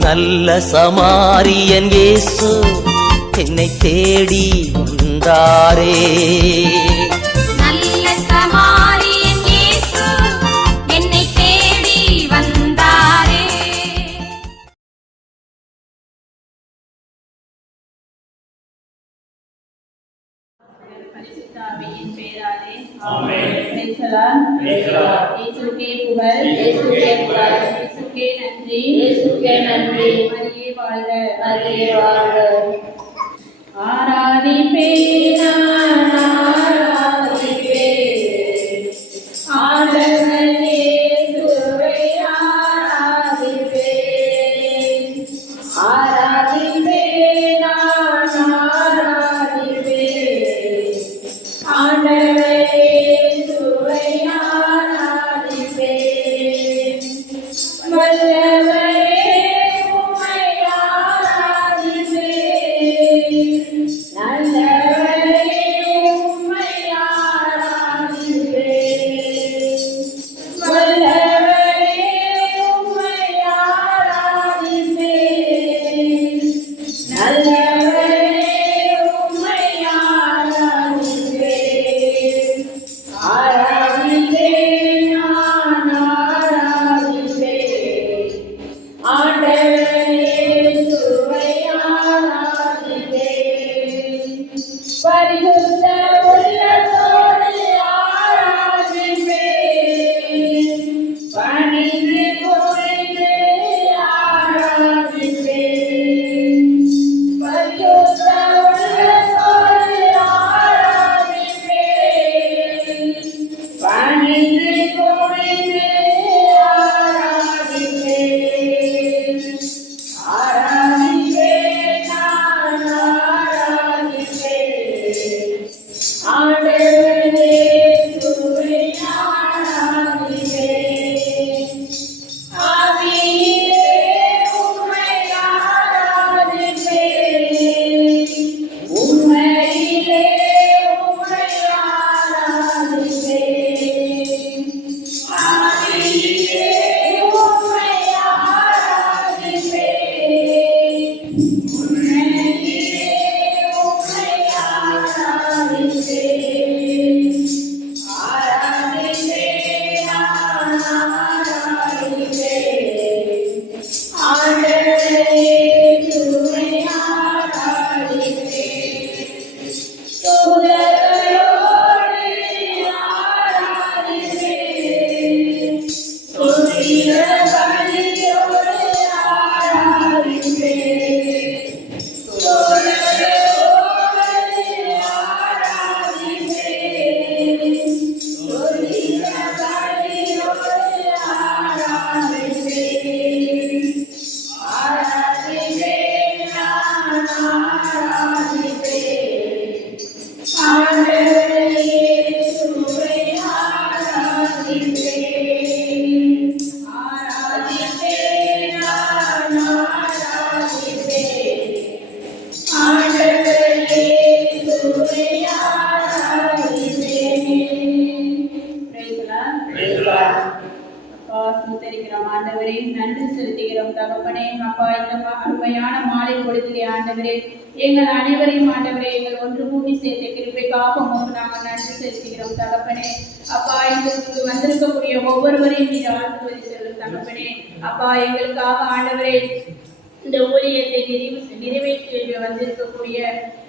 நல்ல சமாரியன் இயேசு என்னை தேடி வந்தாரே. நல்ல சமாரியன் இயேசு என்னை தேடி வந்தாரே. பரிசுத்தாவியின் பெயராலே ஆமென். இயேசுவுக்கே புகழ், இயேசுவுக்கே நன்றி, இயேசுவுக்கே நன்றி. மரியே வாழ்க, மரியே வாழ்க. ஆராதிப்பேன் ஆராதிப்பேன் ஆண்டவர் இயேசுவை ஆராதிப்பேன் ஆராதிப்பேன் ஆராதிப்பேன் ஆண்டவர் இயேசுவை ஆராதிப்பேன். வல்லவரே உம்மை ஆராதிப்பேன், நல்லவரே உம்மை ஆராதிப்பேன். வல்லவரே உம்மை ஆராதிப்பேன், நல்லவரே உம்மை ஆராதிப்பேன். ஆராதிப்பேன் நான் ஆராதிப்பேன் ஆண்டவரே இயேசுவை ஆராதிப்பேன். பரிசுத்த உள்ளத்தோடு ஆராதிப்பேன், பணிந்து குனிந்து ஆராதிப்பேன். பரிசுத்த உள்ளத்தோடு ஆராதிப்பேன், பணிந்து குனிந்து ஆராதிப்பேன். ஆராதிப்பேன் நான் ஆராதிப்பேன் ஆண்டவரே இயேசுவை ஆராதிப்பேன். ஆவியிலே உம்மை ஆராதிப்பேன், உண்மையிலே உம்மை ஆராதிப்பேன். ஆவியிலே உம்மை ஆராதிப்பேன், உண்மையிலே உம்மை ஆராதிப்பேன். ஆராதிப்பேன் நான் ஆராதிப்பேன் ஆண்டவரே இயேசுவை ஆராதிப்பேன். தூதர்களோடு ஆராதிப்பேன், துதிய பலியோடு ஆராதிப்பேன். தூதர்களோடு ஆராதிப்பேன், துதிய பலியோடு ஆராதிப்பேன். ஆராதிப்பேன் நான் ஆராதிப்பேன் ஆண்டவரே இயேசுவை ஆராதிப்பேன். ஆராதிப்பேன் நான் ஆராதிப்பேன் ஆண்டவரே இயேசுவை ஆராதிப்பேன். Praise the Lord. Praise the Lord. அப்பா ஸ்தோத்திரிக்கிறோம் ஆண்டவரே, நன்றி செலுத்துகிறோம் தகப்பனே. அப்பா இந்த அருமையான மாலை பொழுதிலே ஆண்டவரே எங்கள் அனைவரையும் ஆண்டவரே எங்கள் ஒன்று கூட்டி சேர்த்த கிருபைக்காக உமக்கு நாங்கள் நன்றி செலுத்துகிறோம் தகப்பனே. அப்பா எங்களுக்கு வந்திருக்கக்கூடிய ஒவ்வொருவரையும் நீர் ஆசீர்வதித்தருளும் தகப்பனே. அப்பா எங்களுக்காக ஆண்டவரே இந்த ஊழியத்தை நிறைவேற்றி வந்திருக்கக்கூடிய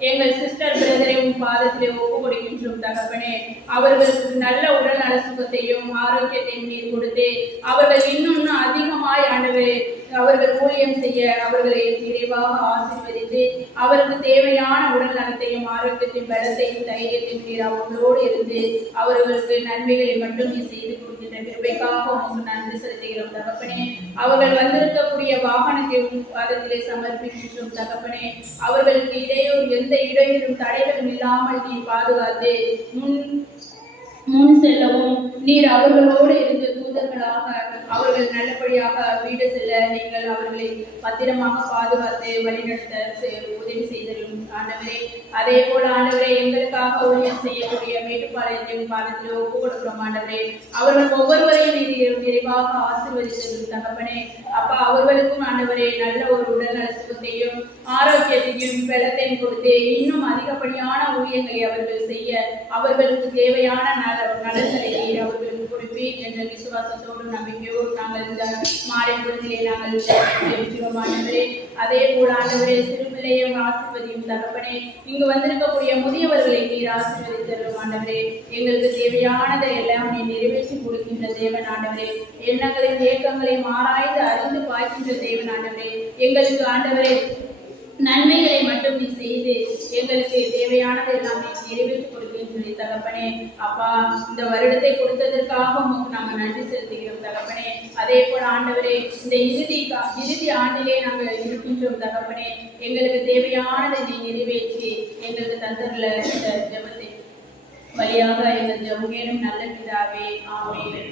எங்கள் சிஸ்டர் பிரதரை உன் பாதத்திலே ஒப்பு கொடுக்கின்றோம் தகப்பனே. அவர்களுக்கு நல்ல உடல் நல சுகத்தையும் ஆரோக்கியத்தையும் நீர் கொடுத்து அவர்கள் இன்னும் அதிகமாய் ஆண்டவரே அவர்கள் ஊழியம் செய்ய அவர்களை நிறைவாக ஆசீர்வதித்து அவருக்கு தேவையான உடல் நலத்தையும் ஆரோக்கியத்தையும் பலத்தையும் தைரியத்தையும் நீர் அவர்களோடு இருந்து அவர்களுக்கு நன்மைகளை மட்டும் நீ செய்து கொடுக்கின்ற கிருபைக்காக உங்களுக்கு நன்றி செலுத்துகிறோம் தகப்பனே. அவர்கள் வந்திருக்கக்கூடிய வாகனத்தை பாதத்திலே சமர்ப்பிக்கின்றோம் தகப்பனே. அவர்களுக்கு எந்த இடையூறும் தடைகளும் இல்லாமல் நீர் பாதுகாத்து முன் செல்லவும் நீர் அவர்களோடு இருந்து தூதர்களாக அவர்கள் நல்லபடியாக வீடு செல்ல நீங்கள் அவர்களை பத்திரமாக பாதுகாத்து வழிநடத்த உதவி செய்தலும் ஆண்டவரே. அதே போல ஆண்டவரே எங்களுக்காக ஊழியம் செய்யக்கூடிய மேட்டுப்பாளையத்தின் பாதத்தில் ஒப்பு கொடுக்கிறோம் ஆண்டவரே. அவர்கள் ஒவ்வொருவரையும் நிறைவாக ஆசீர்வதித்தது தகப்பனே. அப்பா அவர்களுக்கும் ஆண்டவரே நல்ல ஒரு உடல்நல சுகத்தையும் ஆரோக்கியத்தையும் பலத்தையும் கொடுத்து இன்னும் அதிகப்படியான ஊழியங்களை அவர்கள் செய்ய அவர்களுக்கு தேவையான நலன்களை அவர்களுக்கு கொடுப்பேன் என்ற விசுவாசத்தோடு நம்பிக்கையோடு நாங்கள் இந்த மாலை பொழுதிலே நாங்கள் ஜெபிக்கிறோம் ஆண்டவரே. அதே போல ஆண்டவரே சிறுபிள்ளையும் ஆசீர்வதியும் தகப்பனே. இங்கு வந்திருக்கக்கூடிய முதியவர்களை நீர் ஆசீர்வதித்தரும் ஆண்டவரே. எங்களுக்கு தேவையானதை எல்லாம் நீ நிறைவேற்றி கொடுக்கின்ற தேவன் ஆண்டவரே. எண்ணங்களையும் ஏக்கங்களையும் ஆராய்ந்து அறிந்து பார்க்கின்ற தேவன் ஆண்டவரே. எங்களுக்கு ஆண்டவரே நன்மைகளை மட்டும் நீ செய்து எங்களுக்கு தேவையானதை எல்லாம் நீ நிறைவேற்றி கொடுக்கிறேன்னு சொல்லி தகப்பனே. அப்பா இந்த வருடத்தை கொடுத்ததற்காக உங்களுக்கு நாங்கள் நன்றி செலுத்துகிறோம் தகப்பனே. அதே போல ஆண்டவரே இந்த இறுதி ஆண்டிலே நாங்கள் இருக்கின்றோம் தகப்பனே. எங்களுக்கு தேவையானதை நீ நிறைவேற்றி எங்களுக்கு தந்தரில் இந்த ஜெபத்தை வழியாக எங்கள் ஜெபம் நல்ல பிதாவே. ஆமென்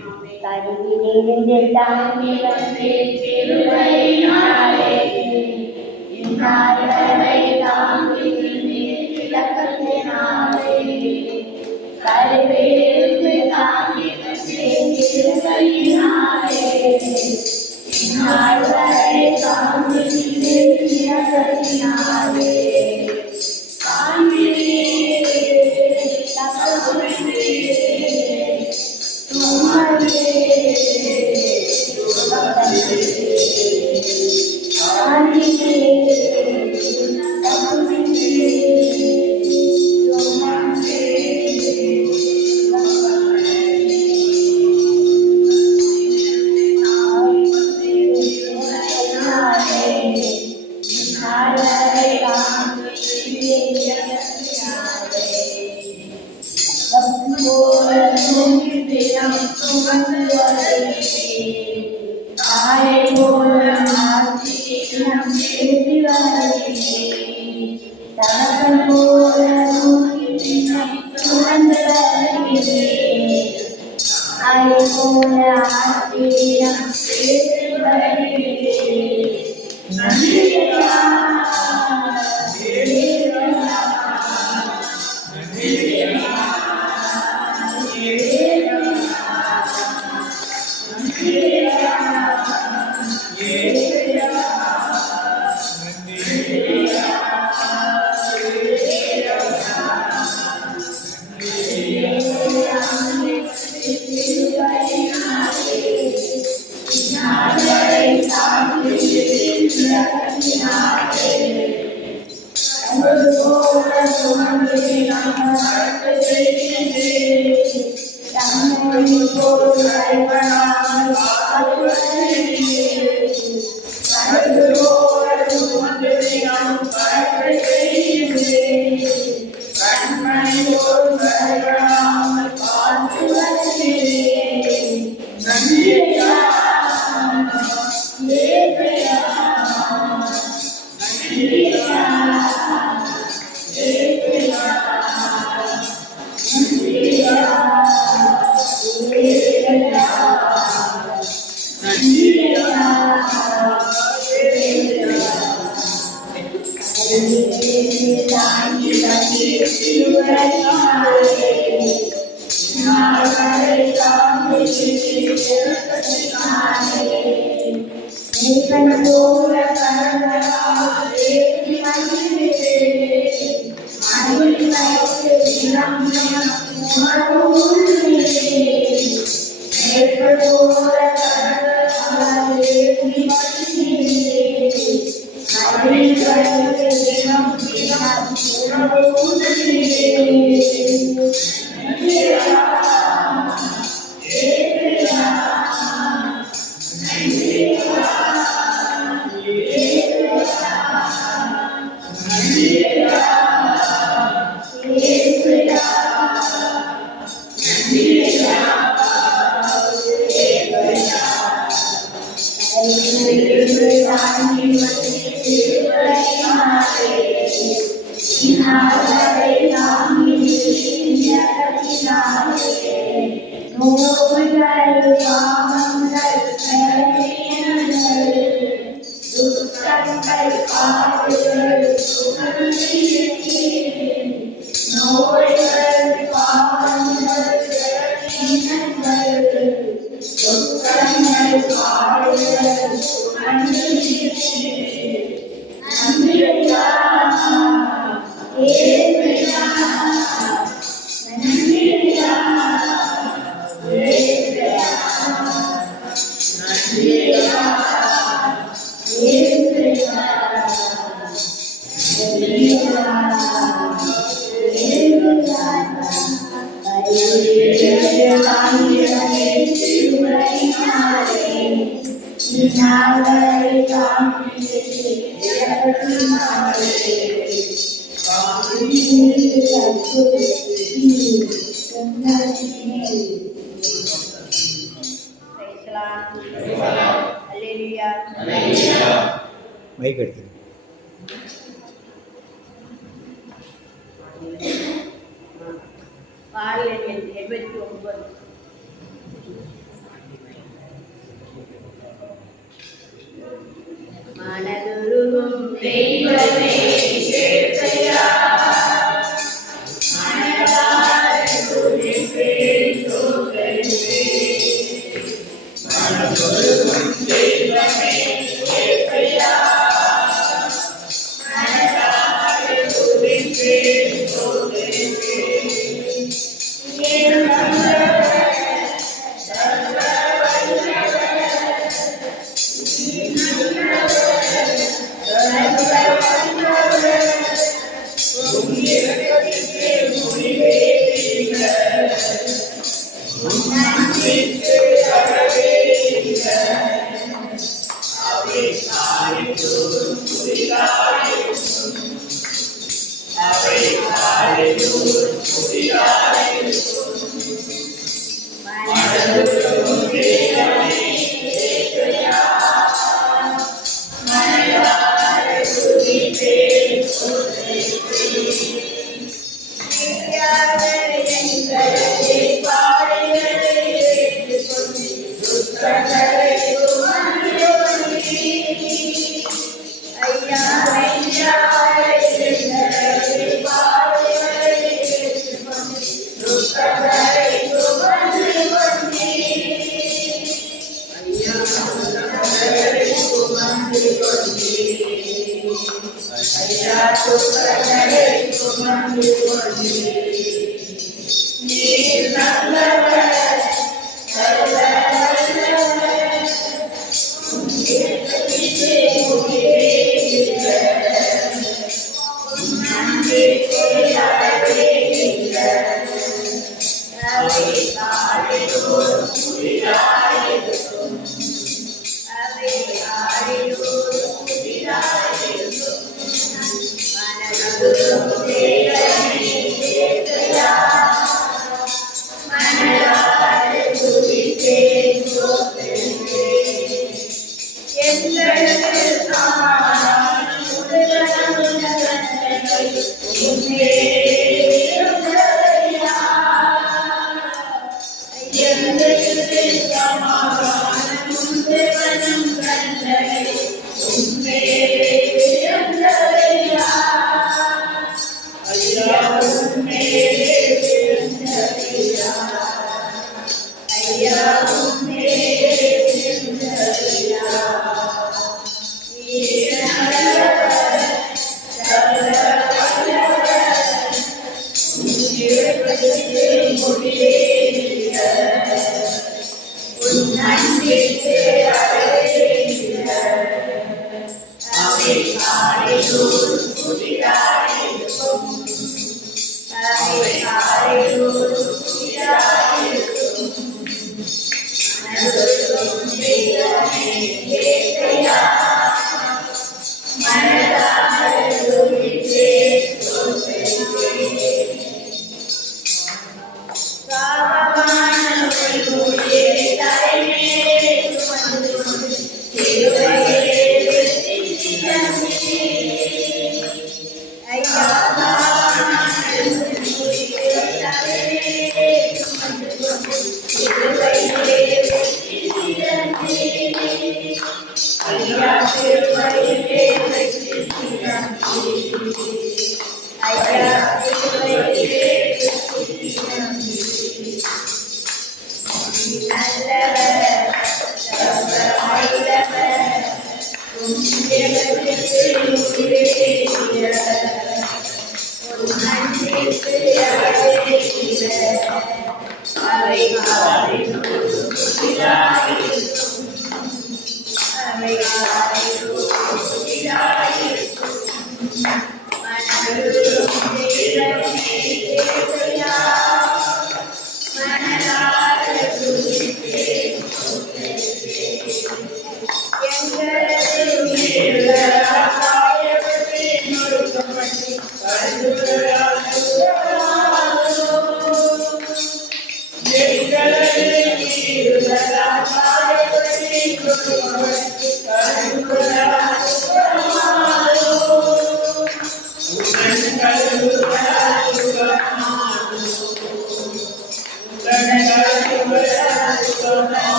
Amen. மைக் எடுத்து பாடல் எண் 89. மனதுருகும் தெய்வமே ஏசையா, மனதார துதிப்பேன் தோற்றேன். மனதுருகும் தெய்வமே ஏசையா, மனதார துதிப்பேன் தோற்றேன்.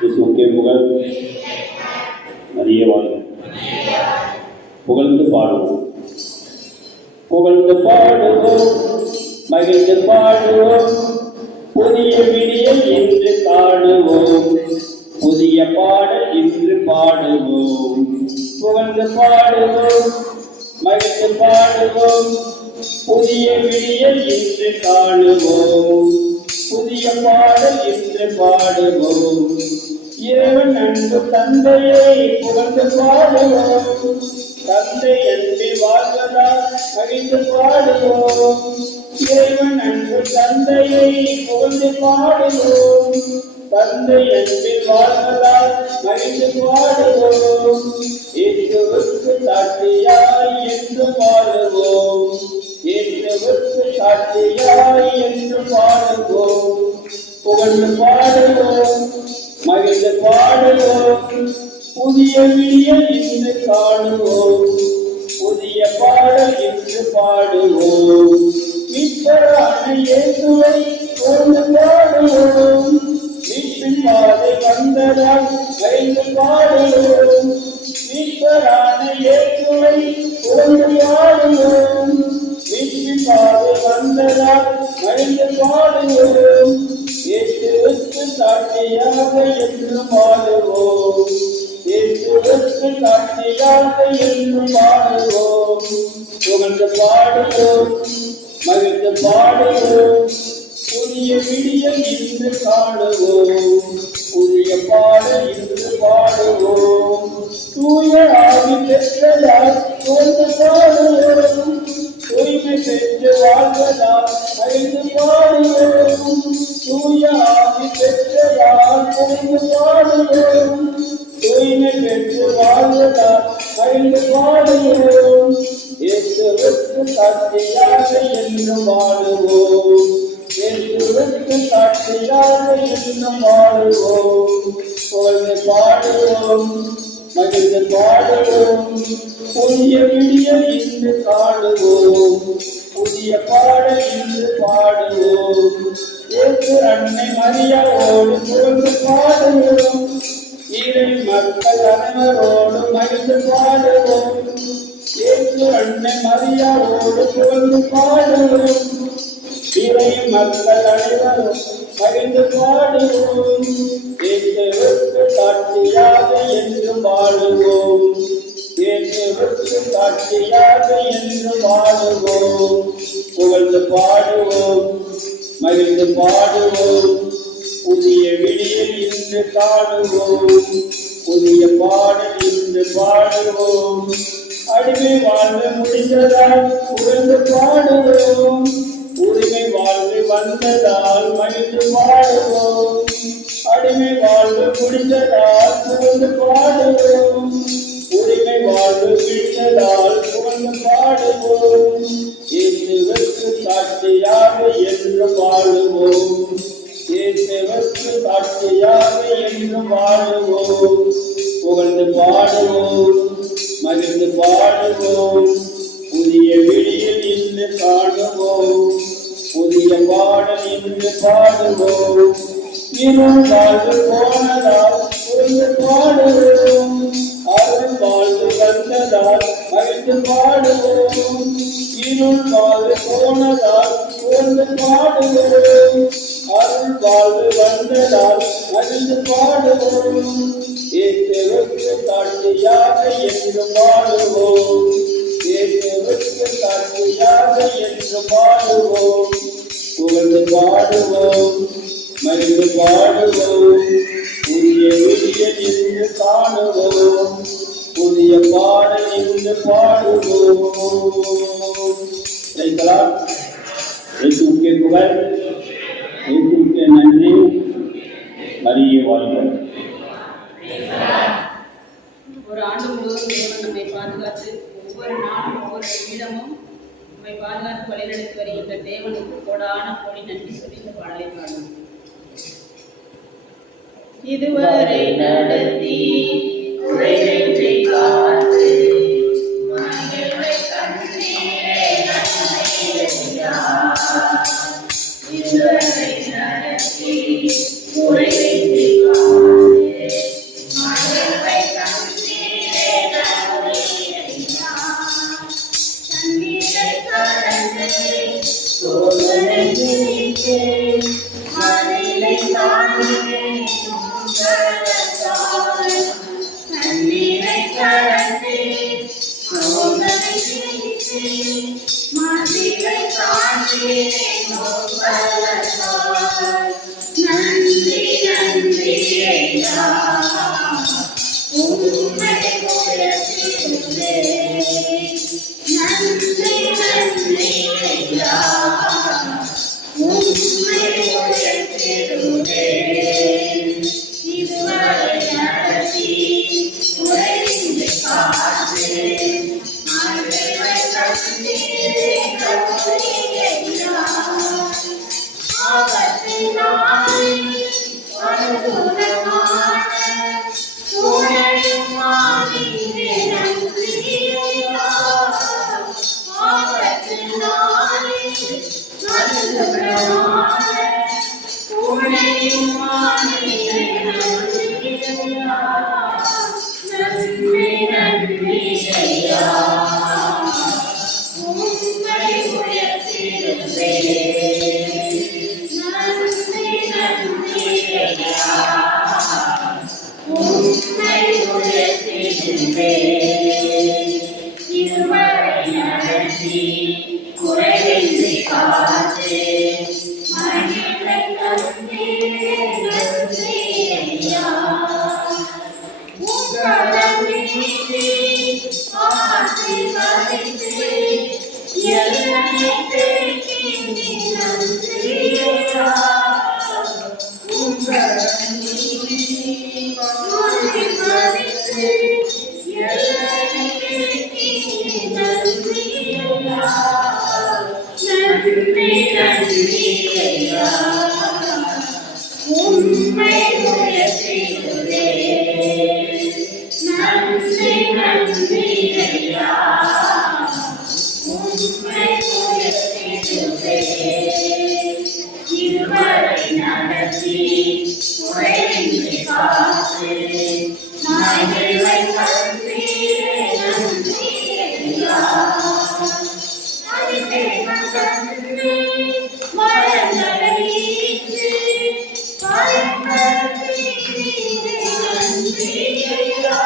இயேசுவுக்கே புகழ். மரியே வாழ்க. புகழ்ந்து பாடுவோம், புகழ்ந்து பாடுவோம், மகிழ்ந்து பாடுவோம், புதிய விடியல் இன்று காணுவோம், புதிய பாடல் இன்று பாடுவோம். புகழ்ந்து பாடுவோம், மகிழ்ந்து பாடுவோம், புதிய விடியல் இன்று காணுவோம், புதிய பாடல் இன்று பாடுவோம். இறைவன் அன்பு தந்தையை புகழ்ந்து பாடுவோம், தந்தை அன்பில் வாழ்வதால் மகிழ்ந்து பாடுவோம். இறைவன் அன்பு தந்தையை புகழ்ந்து பாடுவோம், தந்தை அன்பில் வாழ்வதால் மகிழ்ந்து பாடுவோம். இயேசுவுக்கு சாட்சியாய் என்று பாடுவோம், இயேசுவுக்கு சாட்சியாய் என்று பாடுவோம். புகழ்ந்து பாடுவோம், மகிழ்ந்து பாடுவோம், புதிய விடியல் இன்று காணுவோம், புதிய பாடல் இன்று பாடுவோம். மீட்பரான இயேசுவை புகழ்ந்து பாடுவோம், மீட்பின் பாதை வந்ததால் மகிழ்ந்து பாடுவோம். மீட்பரான இயேசுவை புகழ்ந்து பாடுவோம், மீட்பின் பாதை வந்ததால் மகிழ்ந்து பாடுவோம். இயேசுவுக்கு சாட்சியாக என்று பாடுவோம், இயேசுவுக்கு சாட்சியாக என்று பாடுவோம். புகழ்ந்து பாடுவோம், மகிழ்ந்து பாடுவோம். புதிய விடியல் இன்று காணுவோம், புதிய பாடல் இன்று பாடுவோம். தூய ஆவி பெற்றதால் புகழ்ந்து பாடுவோம், தூய்மை பெற்று வாழ்வதால் மகிழ்ந்து பாடுவோம். தூய ஆவி பெற்றதால் புகழ்ந்து பாடுவோம், தூய்மை பெற்று வாழ்வதால் மகிழ்ந்து பாடுவோம். இயேசுவுக்கு சாட்சியாக என்று வாழுவோம், இயேசுவுக்கு சாட்சியாக என்று வாழுவோம். புகழ்ந்து பாடுவோம், மகிழ்ந்து பாடுவோம். புதிய விடியல் இன்று காணுவோம், புதிய பாடல் இன்று பாடுவோம். இயேசு அன்னை மரியாவோடு புகழ்ந்து பாடுவோம், இறை மக்கள் அனைவரோடு மகிழ்ந்து பாடுவோம். இயேசு அன்னை மரியாவோடு புகழ்ந்து பாடுவோம், இறை மக்கள் அனைவரும் மகிழ்ந்து பாடுவோம். இயேசுவுக்கு சாட்சியாக என்று வாழுவோம், இயேசுவுக்கு சாட்சியாக என்று வாழுவோம். புகழ்ந்து பாடுவோம், மகிழ்ந்து பாடுவோம். புதிய விடியல் இன்று காணுவோம், புதிய பாடல் இன்று பாடுவோம். அடிமை வாழ்வு முடிந்ததால் புகழ்ந்து பாடுவோம், உரிமை வாழ்வு வந்ததால் மகிழ்ந்து பாடுவோம். அடிமை வாழ்வு முடிந்ததால் புகழ்ந்து பாடுவோம், உரிமை வாழ்வு விட்டதால் புகழ்ந்து பாடுவோம். இயேசுவுக்கு சாட்சியாக என்று வாழுவோம், இயேசுவுக்கு சாட்சியாக என்று வாழுவோம். புகழ்ந்து பாடுவோம், மகிழ்ந்து பாடுவோம். புதிய விடியல் இன்று காணுவோம், புதிய பாடல் இன்று பாடுவோம். இருள் வாழ்வு போனதால் புரிந்து பாடுவோம், அருள் வாழ்வு வந்ததால் மகிழ்ந்து பாடுவோம். இருள் வாழ்வு போனதால் புரிந்து பாடுவோம், அருள் வாழ்வு வந்ததால் மகிழ்ந்து பாடுவோம். இயேசுவுக்கு சாட்சியாக என்று பாடுவோம், இயேசுவுக்கு சாட்சியாக என்று பாடுவோம். புகழ்ந்து பாடுவோம், மகிழ்ந்து பாடுவோம். புதிய விடியல் இன்று காணுவோம், புதிய பாடல் இன்று பாடுவோம். இயேசுவுக்கே புகழ், இயேசுவுக்கே நன்றி. மரியே வாழ்க. ஒரு ஆண்டு முழுவதும் தேவன் நம்மை பாதுகாத்து ஒவ்வொரு நாளும் ஒவ்வொரு நிமிடமும் நம்மை பாதுகாத்து வழிநடத்தி வருகின்ற தேவனுக்கு கோடான கோடி நன்றி சொல்லி இந்த பாடலை பாடலாம். இதுவரை நடத்தி குறைவின்றி காத்து மகிழ்வை தந்தீரே நன்மையார். இதுவரை நடத்தி குறைவின்றி காத்து மகிழ்வை தந்தீரே நன்மையார். தண்ணீரை கலந்து சோதனை நினைத்து மதிலை தானே தண்ணீரை கலந்து சோதனை நினைத்து மதிலை தானே நன்றி நன்றி ஐயா உம்மை உயர்த்திடுவே. நன்றி நன்றி ஐயா உம்மை உயர்த்திடுவே. இதுவரை நடத்தி உறைந்து காத்து மகிழ்வை தந்தீரே கருணையா. ஆபத்தினாலே அனுகூலமான சூழலில் நன்றி ஐயா உம்மை உயர்த்திடுவேன் நன்றி நன்றி ஐயா உம்மை உயர்த்திடுவேன் இதுவரை நடத்தி குறைவின்றி காத்து மகிழ்வை தந்தீரே நன்றி ஐயா உங்களால் நீதி ஆசீர்வதித்து எல்லையை பெருக்கி நன்றி ஐயா உங்களால் நீதி ஆசீர்வதித்து எல்லையை பெருக்கி நன்றி ஐயா நன்றி நன்றி ஐயா உம்மை உயர்த்திடுவேன் நன்றி நன்றி ஐயா உம்மை உயர்த்திடுவேன் இதுவரை நடத்தி குறைவின்றி காத்து மகிழ்வை தந்தீரே நன்றி ஐயா அதிசயம் தந்து மரங்களை ஈன்று பயன்படுத்தீரே நன்றி ஐயா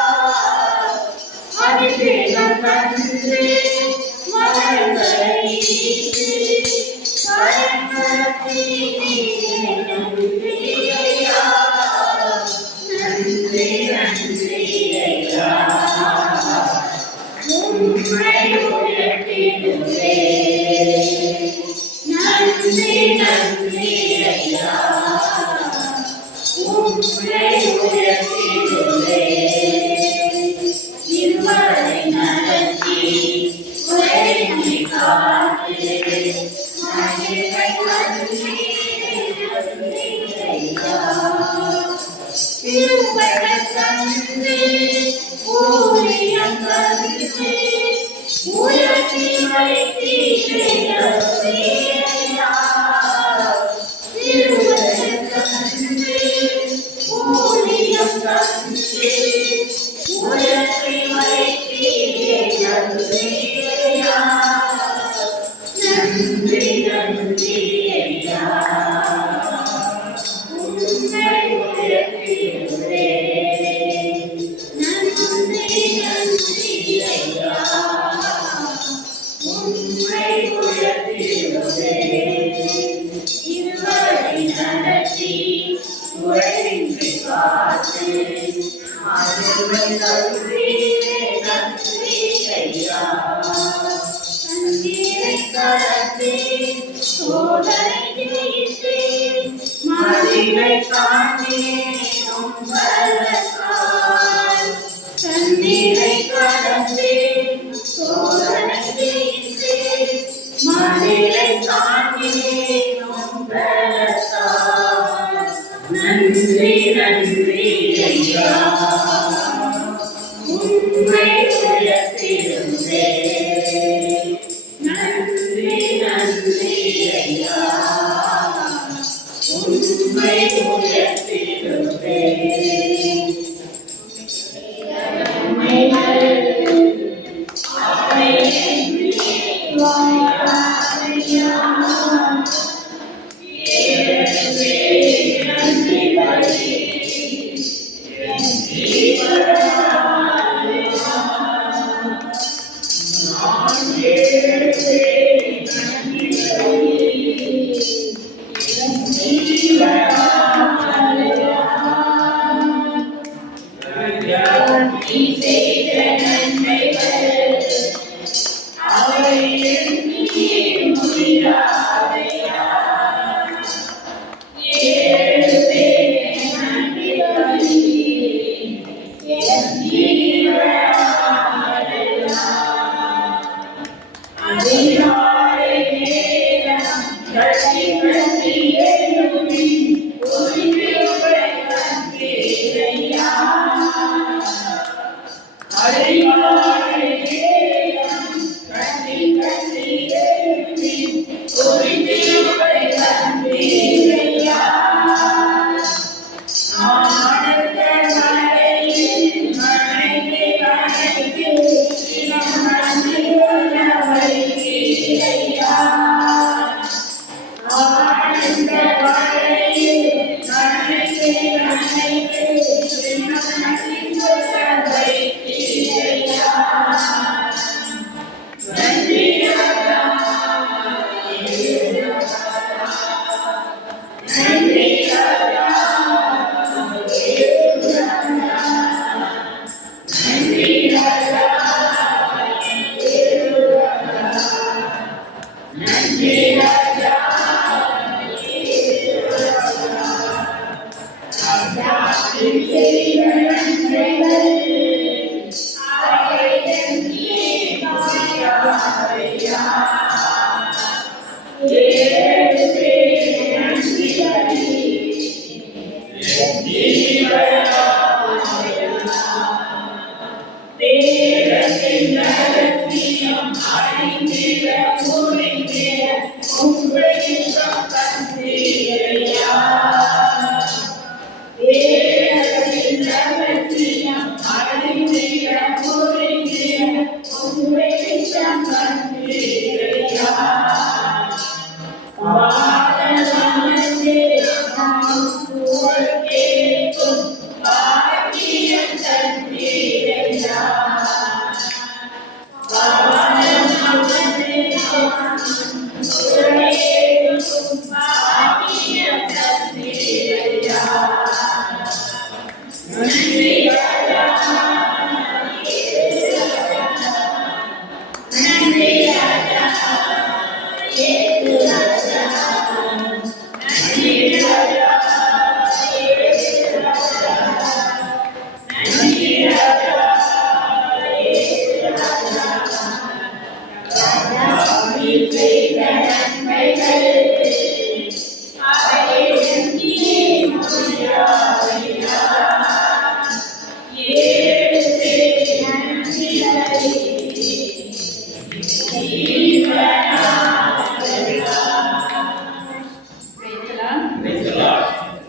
அதிசயம் தந்து மரங்களை ஈன்று பயன்படுத்தீரே நன்றி ஐயா நன்றி நன்றி ஐயா உம்மை உயர்த்திடுவேன் நன்றி நன்றி ஐயா உம்மை உயர்த்திடுவேன் இதுவரை நடத்தி குறைவின்றி காத்து மகிழ்வை தந்தீரே நன்றி ஐயா திருப்பைகள் தந்து ஊழியம் தந்து உயர்த்தி வைத்தீரே நன்றி ஐயா திருப்பைகள் தந்து ஊழியம் தந்து உயர்த்தி வைத்தீரே நன்றி ஐயா நன்றி நன்றி ஐயா உம்மை உயர்த்திடுவேன் நன்றி நன்றி ஐயா உம்மை உயர்த்திடுவேன் இதுவரை நடத்தி குறைவின்றி காத்து மகிழ்வை தந்தீரே நன்றி ஐயா தண்ணீரை கடந்து சோதனை ஜெயித்து மகிழ்வை காண்பேன் உம்பலத்தால் தண்ணீரை கடந்து சோதனை ஜெயித்து மகிழ்வை காண்பேன் உம்பலத்தால் நன்றி நன்றி ஐயா உம்மை உயர்த்திடுவேன் நன்றி நன்றி ஐயா உம்மை உயர்த்திடுவேன்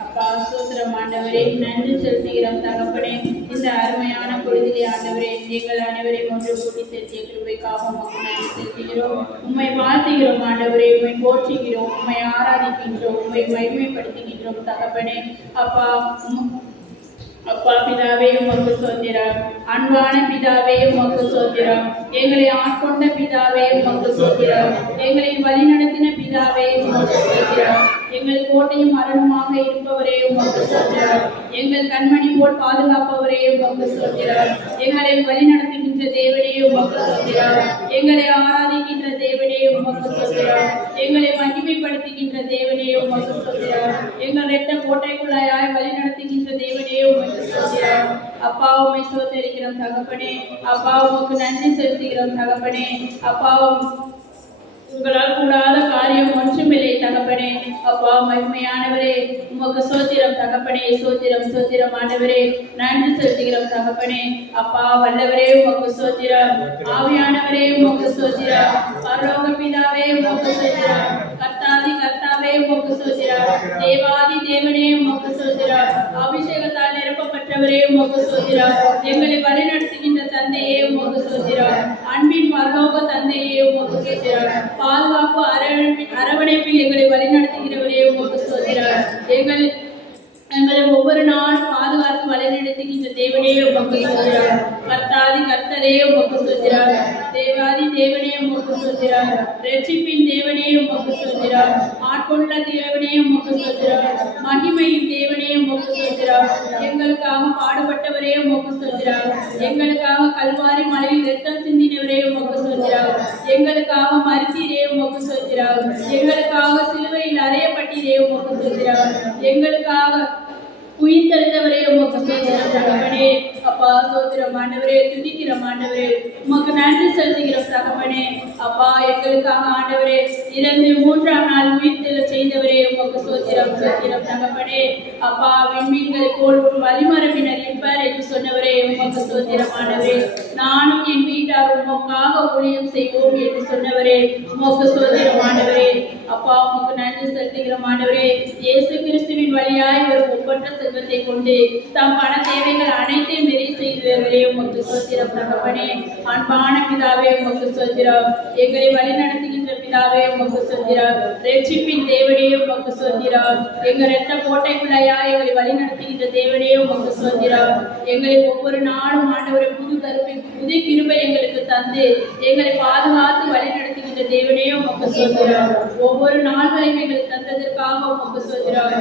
அப்பா ஸ்தோத்திரம் ஆண்டவரே, நன்றி செலுத்துகிறோம் தகப்பனே. இந்த அருமையான பொழுதிலே ஆண்டவரே, எங்கள் அனைவரையும் ஒன்று கூட்டி சேர்த்திய கிருபைக்காக உமக்கு நன்றி செலுத்துகிறோம். உம்மை வாழ்த்துகிறோம் ஆண்டவரே, உம்மை போற்றுகிறோம், உம்மை ஆராதிக்கின்றோம், உம்மை மகிமைப்படுத்துகின்றோம் தகப்பனே. அப்பா பிதாவே உமக்கு ஸ்தோத்திரம். அன்பான பிதாவே உமக்கு ஸ்தோத்திரம். எங்களை ஆட்கொண்ட பிதாவே உமக்கு ஸ்தோத்திரம். எங்களை வழிநடத்தின பிதாவே உமக்கு ஸ்தோத்திரம். எங்கள் கோட்டையும் அரணுமாக இருப்பவரே உமக்கு ஸ்தோத்திரம். எங்கள் கண்மணி போல் பாதுகாப்பவரே உமக்கு ஸ்தோத்திரம். எங்களை வழிநடத்துகின்ற தேவனே உமக்கு ஸ்தோத்திரம். எங்களை ஆராதிக்கின்ற தேவனே உமக்கு ஸ்தோத்திரம். எங்களை மகிமைப்படுத்துகின்ற தேவனே உமக்கு ஸ்தோத்திரம். எங்கள் ரெட்ட கோட்டைக்குள்ளாய் வழிநடத்துகின்ற தேவனே உமக்கு ஸ்தோத்திரம். அப்பா உம்மை ஸ்தோத்திரிக்கிறோம் தகப்பனே. அப்பா உமக்கு நன்றி செலுத்துகிறோம் தகப்பனே. அப்பா உங்களால் கூடாத காரியம் ஒன்றுமில்லை தகப்பனே. அப்பா மகிமையானவரே உமக்கு ஸ்தோத்திரம் தகப்பனே. ஸ்தோத்திரம் ஸ்தோத்திரம் ஆண்டவரே, நன்றி செலுத்துகிறோம் தகப்பனே. அப்பா வல்லவரே உமக்கு ஸ்தோத்திரம். ஆவியானவரே உமக்கு ஸ்தோத்திரம். பரலோக பிதாவே உமக்கு ஸ்தோத்திரம். கர்த்தாதி கர்த்தாவே உமக்கு ஸ்தோத்திரம். தேவாதி தேவனே உமக்கு ஸ்தோத்திரம். அபிஷேகத்தால் நிரப்பப்பட்டவரே உமக்கு ஸ்தோத்திரம். எங்களை வழிநடத்துகின்ற தந்தையே உமக்கு ஸ்தோத்திரம். அன்பின் பரலோக தந்தையே உமக்கு ஸ்தோத்திரம். பாதுகாப்பு அரவணைப்பில் எங்களை வழிநடத்துகிறவரே உமக்கு ஸ்தோத்திரம். எங்களை ஒவ்வொரு நாள் பாதுகாத்து வழிநடத்துகின்ற தேவனே உமக்கு ஸ்தோத்திரம். கர்த்தாதி கர்த்தரே உமக்கு ஸ்தோத்திரம். தேவாதி தேவனே உமக்கு ஸ்தோத்திரம். ரட்சிப்பின் தேவனே உமக்கு ஸ்தோத்திரம். ஆட்கொண்ட தேவனே உமக்கு ஸ்தோத்திரம். மகிமையின் தேவனே உமக்கு ஸ்தோத்திரம். எங்களுக்காக பாடுபட்டவரே உமக்கு ஸ்தோத்திரம். எங்களுக்காக கல்வாரி மலையில் இரத்தம் சிந்தினவரே உமக்கு ஸ்தோத்திரம். எங்களுக்காக மரித்தீரே உமக்கு ஸ்தோத்திரம். எங்களுக்காக சிலுவையில் அறையப்பட்டீரே உமக்கு ஸ்தோத்திரம். எங்களுக்காக உயிர்த்தெழுந்தவரே உமக்கு ஸ்தோத்திரம் தகப்பனே. அப்பா ஸ்தோத்திரம் ஆண்டவரே, துதிக்கிறோம் ஆண்டவரே, உமக்கு நன்றி செலுத்துகிறோம் தகப்பனே. அப்பா எங்களுக்காக ஆண்டவரே இறந்து மூன்றாம் நாள் உயிர்த்தெழ செய்தவரே உமக்கு ஸ்தோத்திரம் ஸ்தோத்திரம் தகப்பனே. அப்பா விண்மீன்களை போல் வழிமரபினர் இருப்பார் என்று சொன்னவரே உமக்கு ஸ்தோத்திரம் ஆண்டவரே. நானும் என் வீட்டார் உமக்காக ஊழியம் செய்வோம் என்று சொன்னவரே உமக்கு ஸ்தோத்திரம் ஆண்டவரே. அப்பா உமக்கு நன்றி செலுத்துகிறோம் ஆண்டவரே. இயேசு கிறிஸ்துவின் வழியாய் ஒரு ஒப்பற்ற செல்வத்தை கொண்டு தம் பண தேவைகள் அனைத்தையும் நிறைவு செய்தவரே உமக்கு ஸ்தோத்திரம் தகப்பனே. அன்பான பிதாவே உமக்கு ஸ்தோத்திரம். எங்களை வழிநடத்துகின்ற பிதாவே உமக்கு ஸ்தோத்திரம். ரட்சிப்பின் தேவனே உமக்கு ஸ்தோத்திரம். எங்கள் இரத்த கோட்டைக்குள்ளையா எங்களை வழிநடத்துகின்ற தேவனே உமக்கு ஸ்தோத்திரம். எங்களை ஒவ்வொரு நாளும் ஆண்டவரை புது கிருபை எங்களுக்கு தந்து எங்களை பாதுகாத்து வழிநடத்துகின்ற தேவனே உமக்கு ஸ்தோத்திரம். ஒவ்வொரு நாள்களையும் எங்களுக்கு தந்ததற்காக உமக்கு ஸ்தோத்திரம்.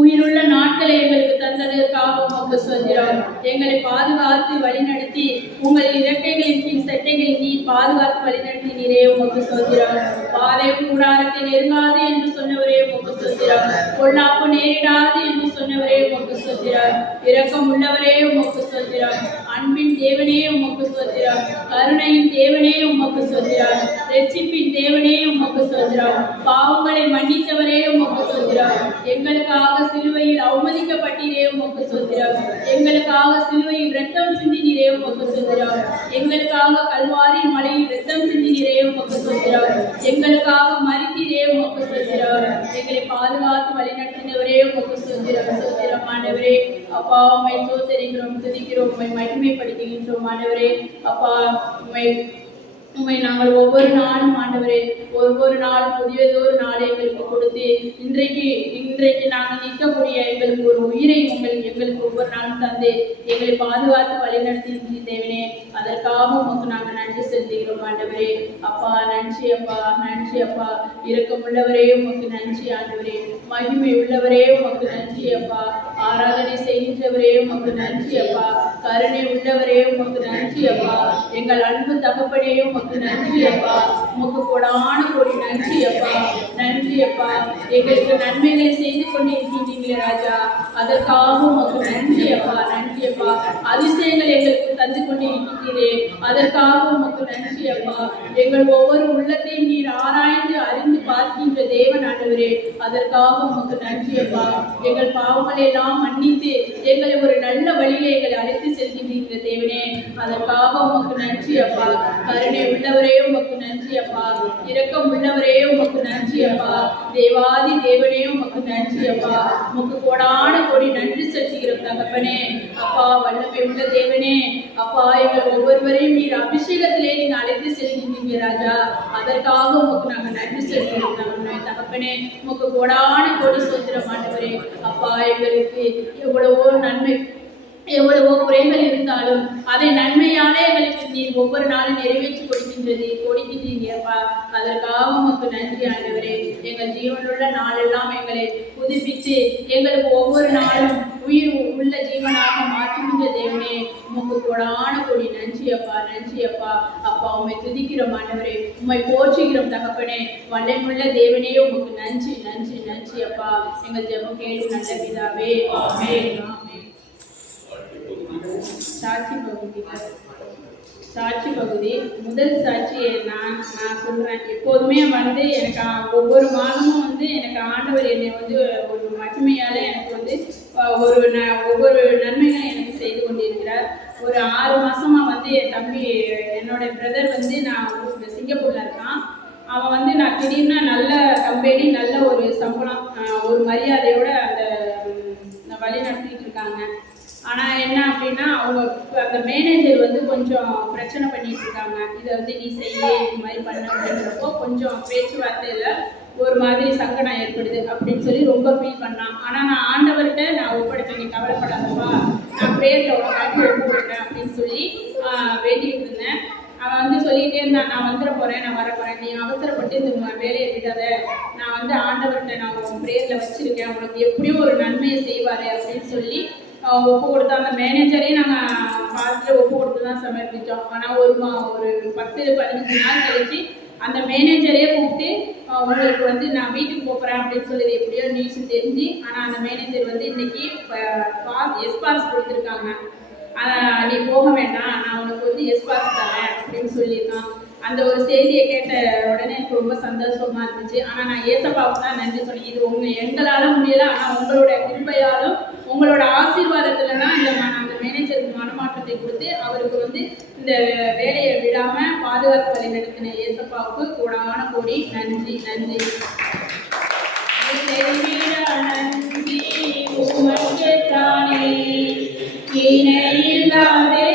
உயிருள்ள நாட்களை எங்களுக்கு தந்ததற்காக உமக்கு ஸ்தோத்திரம். எங்களை பாதுகாத்து வழிநடத்தி உங்கள் இரட்டைகளின் கீழ் சட்டைகளின் நீர் பாதுகாத்து வழிநடத்தினீரே உமக்கு ஸ்தோத்திரம். பாதை கூடாரத்தை நெருங்காது என்று சொன்னவரே உமக்கு ஸ்தோத்திரம். பொல்லாப்பு நேரிடாது என்று சொன்னவரே உமக்கு ஸ்தோத்திரம். இரக்கம் உள்ளவரே உமக்கு ஸ்தோத்திரம். அன்பின் தேவனே உமக்கு ஸ்தோத்திரம். கருணையின் தேவனே உமக்கு ஸ்தோத்திரம். ரட்சிப்பின் தேவனே உமக்கு ஸ்தோத்திரம். பாவங்களை மன்னித்தவரே உமக்கு ஸ்தோத்திரம். எங்களுக்காக சிலுவையில் அவமதிக்கப்பட்டீரே உமக்கு ஸ்தோத்திரம். எங்களுக்காக சிலுவையில் இரத்தம் சிந்தினீரே உமக்கு ஸ்தோத்திரம். எங்களுக்காக கல்வாரி மலையில் இரத்தம் சிந்தினீரே உமக்கு ஸ்தோத்திரம். எங்களுக்காக மரித்தீரே உமக்கு ஸ்தோத்திரம். எங்களை பாதுகாத்து வழிநடத்தினவரே உமக்கு ஸ்தோத்திரம். ஸ்தோத்திரம் ஆண்டவரே. அப்பா உம்மை ஸ்தோத்திரிக்கிறோம், துதிக்கிறோம், உம்மை மகிமைப்படுத்துகின்றோம் ஆண்டவரே. அப்பா உம்மை நாங்கள் ஒவ்வொரு நாளும் ஆண்டவரே, ஒவ்வொரு நாளும் புதியதொரு நாளை எங்களுக்கு கொடுத்து இன்றைக்கு நாங்கள் நிற்கக்கூடிய எங்களுக்கு ஒரு உயிரை எங்களுக்கு ஒவ்வொரு நாளும் தந்து எங்களை பாதுகாத்து வழிநடத்தி தேவனே, அதற்காக உமக்கு நாங்கள் நன்றி செலுத்துகிறோம் ஆண்டவரே. அப்பா நன்றி அப்பா, நன்றி அப்பா. இரக்கமுள்ளவரே உமக்கு நன்றி ஆண்டவரே. மகிமை உள்ளவரே உமக்கு நன்றி அப்பா. ஆராதனை செய்கின்றவரே உமக்கு நன்றி அப்பா. கருணை உள்ளவரே உமக்கு நன்றி அப்பா. எங்கள் அன்பு தகப்பனே உமக்கு நன்றி அப்பா. உமக்கு கொடான கோடி நன்றி அப்பா. நன்றி அப்பா. எங்களுக்கு நன்மைகளை செய்து கொண்டு இருக்கின்றீங்களே ராஜா, அதற்காக உமக்கு நன்றி அப்பா. நன்றி அப்பா. அதிசயங்கள் எங்களுக்கு தந்து கொண்டு இருக்கின்றீரே, அதற்காக உமக்கு நன்றி அப்பா. எங்கள் ஒவ்வொரு உள்ளத்தையும் நீர் ஆராய்ந்து அறிந்து பார்க்கின்ற தேவன் ஆண்டவரே, அதற்காக உமக்கு நன்றி அப்பா. எங்கள் பாவங்களை எல்லாம் மன்னித்து எங்களை ஒரு நல்ல வழியை எங்களை அழைத்து செல்கின்ற தேவனே, அதற்காக உமக்கு நன்றி அப்பா. கருணை உள்ளவரே உமக்கு நன்றி அப்பா. இரக்கம் உள்ளவரே உமக்கு நன்றி அப்பா. தேவாதி தேவனே உமக்கு நன்றி அப்பா. உமக்கு கோடான கோடி நன்றி செலுத்துகிறோம் தகப்பனே. அப்பா வல்லமை உள்ள தேவனே, அப்பா எங்கள் ஒவ்வொருவரையும் நீர் அபிஷேகத்திலே நீங்க அழைத்து செல்கின்றீங்க ராஜா, அதற்காக உமக்கு நாங்கள் நன்றி செலுத்துகிறோம் தகப்பனே. உமக்கு கோடான கோடி ஸ்தோத்திரம் ஆண்டவரே. அப்பா எங்களுக்கு எவ்வளவோ நன்மை, எவ்வளவோ குறைகள் இருந்தாலும் அதை நன்மையாலே எங்களுக்கு நீர் ஒவ்வொரு நாளும் நிறைவேற்றி கொடுக்கின்றீங்கப்பா, அதற்காக உமக்கு நன்றி ஆண்டவரே. எங்கள் ஜீவனுள்ள நாளெல்லாம் எங்களை புதுப்பித்து எங்களுக்கு ஒவ்வொரு நாளும் உயிர் உள்ள ஜீவனாக மாற்றுகின்ற தேவனே, உமக்கு கொடான கொடி நன்றி அப்பா. நன்றி அப்பா. அப்பா உம்மை துதிக்கிறோம் ஆண்டவரே, உம்மை போற்றுகிறோம் தகப்பனே. வல்லமையுள்ள தேவனே உமக்கு நன்றி நன்றி நன்றி அப்பா. எங்கள் ஜெபம் கேளும் நல்ல பிதாவே, ஆமென் ஆமென். சாட்சி பகுதி முதல் சாட்சியை நான் சொல்கிறேன். எப்போதுமே எனக்கு ஒவ்வொரு மாதமும் எனக்கு ஆண்டவர் என்னை ஒரு மகிமையால் எனக்கு ஒவ்வொரு நன்மைகளை எனக்கு செய்து கொண்டிருக்கிறார். ஒரு 6 மாதமாக என் தம்பி, என்னோட பிரதர் நான் சிங்கப்பூரில் இருக்கான். அவன் நான் திடீர்னு நல்ல கம்பெனி, நல்ல ஒரு சம்பளம், ஒரு மரியாதையோடு அந்த வழி நடத்திட்டு இருக்காங்க. ஆனால் என்ன அப்படின்னா, அவங்க அந்த மேனேஜர் கொஞ்சம் பிரச்சனை பண்ணிட்டு இருக்காங்க. இதை நீ செய்ய, இது மாதிரி பண்ண அப்படின்றப்போ கொஞ்சம் பேச்சுவார்த்தையில் ஒரு மாதிரி சங்கடம் ஏற்படுது அப்படின்னு சொல்லி ரொம்ப ஃபீல் பண்ணான். ஆனால் நான் ஆண்டவர்கிட்ட நான் ஒப்படைச்சேன், நீ கவலைப்படாதப்பா, நான் ப்ரேயரில் உனக்காட்டி ஒப்புவிட்டேன் அப்படின்னு சொல்லி வேண்டிகிட்டு இருந்தேன். அவன் சொல்லிகிட்டே இருந்தான், நான் வந்துட போகிறேன், நான் வர போகிறேன், நீ அவசரப்பட்டு இந்த வேலையை விடாத, நான் ஆண்டவர்கிட்ட நான் உன் ப்ரேயரில் வச்சுருக்கேன், உனக்கு எப்படியும் ஒரு நன்மையை செய்வார் அப்படின்னு சொல்லி ஒப்பு கொடுத்தா. அந்த மேனேஜரையும் நாங்கள் பார்த்துட்டு ஒப்பு கொடுத்து தான் சமர்ப்பித்தோம். ஆனால் ஒரு 10-15 நாள் கழிச்சு அந்த மேனேஜரையே கூப்பிட்டு உங்களுக்கு நான் வீட்டுக்கு போகிறேன் அப்படின்னு சொல்லி எப்படியோ நியூஸ் தெரிஞ்சு, ஆனால் அந்த மேனேஜர் இன்னைக்கு எஸ்பாஸ் கொடுத்துருக்காங்க, நீ போக வேண்டாம், நான் உனக்கு எஸ்பாஸ் தரேன் அப்படின்னு சொல்லியிருக்கான். அந்த ஒரு செய்தியை கேட்ட உடனே எனக்கு ரொம்ப சந்தோஷமா இருந்துச்சு. ஆனால் நான் ஏசப்பாவுக்கு தான் நன்றி சொன்னேன். இது எங்களால் முடியல, ஆனால் உங்களோட கிருபையாலும் உங்களோட ஆசீர்வாதத்துல தான் அந்த மேனேஜருக்கு மனமாற்றத்தை கொடுத்து அவருக்கு இந்த வேலையை விடாம பாதுகாப்பு வழி நடத்தின ஏசப்பாவுக்கு கூடான கோடி நன்றி நன்றி நன்றி. உமக்கு தானே இணையில்லாதே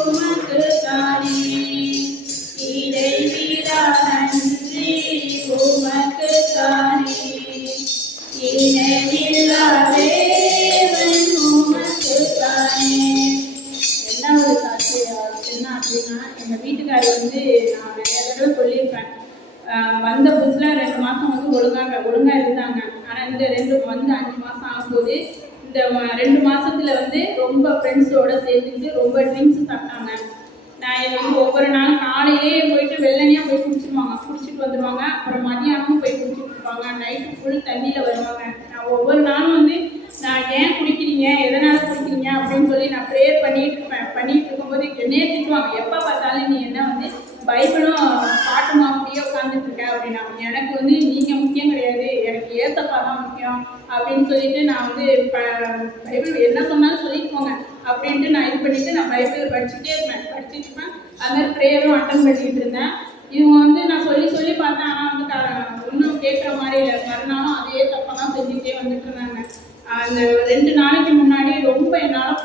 உமக்கு தானே இடைவிடா நன்றி உமக்கு தானே இணையில்லாதே உமக்கு தானே. என்ன ஒரு சாட்சியா என்ன அப்படின்னா, எங்கள் வீட்டுக்காரர் நான் நிறைய தடவை சொல்லியிருப்பேன், வந்த புதுசில் 2 மாதம் ஒழுங்காக இருந்தாங்க. ஆனால் இந்த 5 மாதம் ஆகும்போது இந்த 2 மாதத்தில் ரொம்ப ஃப்ரெண்ட்ஸோடு சேர்ந்துட்டு ரொம்ப ட்ரிங்க்ஸ் சாப்பிட்டாங்க. நான் ஒவ்வொரு நாளும் காலையிலே போயிட்டு வெள்ளனையாக போய் குடிச்சிட்டு வந்துடுவாங்க. அப்புறம் மதியானமும் போய் குடிச்சிட்டு இருப்பாங்க. நைட்டு ஃபுல் தண்ணியில் வருவாங்க. நான் ஒவ்வொரு நாளும் நான் ஏன் குடிக்கிறீங்க, எதனால் குடிக்கிறீங்க அப்படின்னு சொல்லி நான் ப்ரேயர் பண்ணிட்டு இருக்கும்போது என்னையே திட்டுவாங்க, எப்போ பார்த்தாலும் நீ என்ன பைபிளும் பாட்டுமா அப்படியே உட்காந்துட்டு இருக்க அப்படின்னா. எனக்கு நீங்கள் முக்கியம் கிடையாது, எனக்கு ஏசப்பா தான் முக்கியம் அப்படின்னு சொல்லிட்டு நான் பைபிள் என்ன சொன்னாலும் சொல்லிட்டு போங்க அப்படின்ட்டு நான் இது பண்ணிட்டு நான் பைபிள் படிச்சுட்டே இருப்பேன். அது மாதிரி ப்ரேயரும் அட்டன் பண்ணிட்டு இருந்தேன். இவங்க வந்து நான் சொல்லி பார்த்தேன். ஆனால் வந்து ஒன்றும் கேட்குற மாதிரி இல்லை. மறுநாளும் அதே தப்பெல்லாம் செஞ்சுட்டே வந்துட்டு இருந்தாங்க. அந்த 2 நாளைக்கு முன்னாடி ரொம்ப என்னால்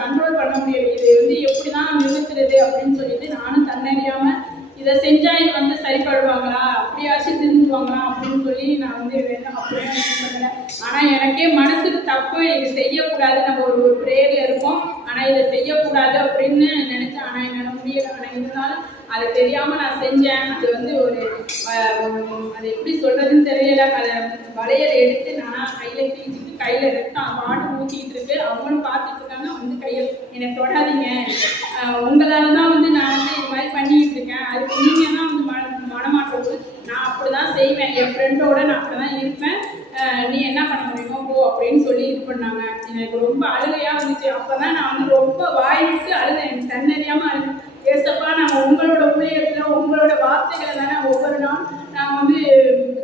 கண்ட்ரோல் பண்ண முடியல. இது வந்து எப்படி தான் நிறுத்துறது அப்படின்னு சொல்லிட்டு நானும் தன்னறியாமல் இதை செஞ்சால் இது வந்து சரிப்படுவாங்களா, அப்படியாச்சும் திருந்துவாங்களா அப்படின்னு சொல்லி நான் வந்து அப்படியே பண்ணலை. ஆனால் எனக்கே மனசுக்கு தப்பு, இது செய்யக்கூடாது. நம்ம ஒரு ப்ரேயரில் இருக்கோம், ஆனால் இதை செய்யக்கூடாது அப்படின்னு நினச்சேன். ஆனால் என்னால் முடியலை. ஆனால் இருந்தாலும் அதை தெரியாமல் நான் செஞ்சேன். அது வந்து அது எப்படி சொல்கிறதுன்னு தெரியல. அதை வளையல் எடுத்து நான் கையில் கிழிச்சிட்டு கையில் ரத்தம் மாட்டு ஊற்றிக்கிட்டு இருக்கு. அவங்களும் பார்த்துட்டு இருக்காங்க. வந்து கையில் என்னை தொடாதீங்க, உங்களால் தான் வந்து நான் வந்து இது மாதிரி பண்ணிக்கிட்டு இருக்கேன், அதுக்கு நீங்கள் தான் வந்து மனமாற்றம். நான் அப்படி தான் செய்வேன், என் ஃப்ரெண்டோட நான் அப்படி தான் இருப்பேன், நீ என்ன பண்ண முடியுமோ போ அப்படின்னு சொல்லி இது பண்ணாங்க. எனக்கு ரொம்ப அழுகையாக இருந்துச்சு. அப்போ தான் நான் வந்து ரொம்ப வாய் விட்டு அழுதேன். எனக்கு தன்னறியாமல் அழுதேன். ஏசப்பா, நாங்கள் உங்களோட ஊழியத்தில் உங்களோட வார்த்தைகளை தானே ஒவ்வொரு நாள் நாங்கள் வந்து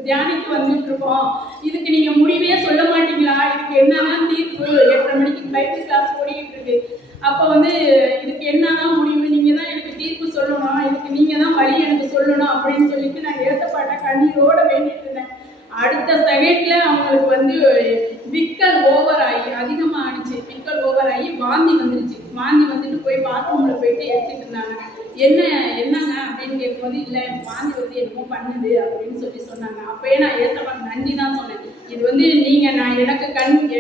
தியானித்து வந்துட்டு இருக்கோம். இதுக்கு நீங்கள் முடிவே சொல்ல மாட்டீங்களா? இதுக்கு என்னதான் தீர்ப்பு? 8:30 மணிக்கு பைபிள் கிளாஸ் ஓடிக்கிட்டு இருக்கு. அப்போ வந்து இதுக்கு என்னதான் முடிவு? நீங்கள் தான் எனக்கு தீர்ப்பு சொல்லணும், இதுக்கு நீங்கள் தான் வழி எனக்கு சொல்லணும் அப்படின்னு சொல்லிட்டு நான் ஏசப்பாட்ட கண்ணீரோட வேண்டிட்டு இருந்தேன். அடுத்த செகண்ட்ல அவங்களுக்கு வந்து விக்கல் ஓவர் ஆகி அதிகமாக ஆனிச்சு. விக்கல் ஓவர் ஆகி வாந்தி வந்துருச்சு. வாந்தி வந்துட்டு போய் பாத்ரூமில் போயிட்டு எடுத்துட்டு இருந்தாங்க. என்னங்க அப்படின்னு கேட்கும்போது, இல்லை எனக்கு வாந்தி வந்து என்னமோ பண்ணுது அப்படின்னு சொல்லி சொன்னாங்க. அப்போயே நான் ஏசப்பாக்கு நன்றி தான் சொன்னேன். இது வந்து நீங்கள் நான்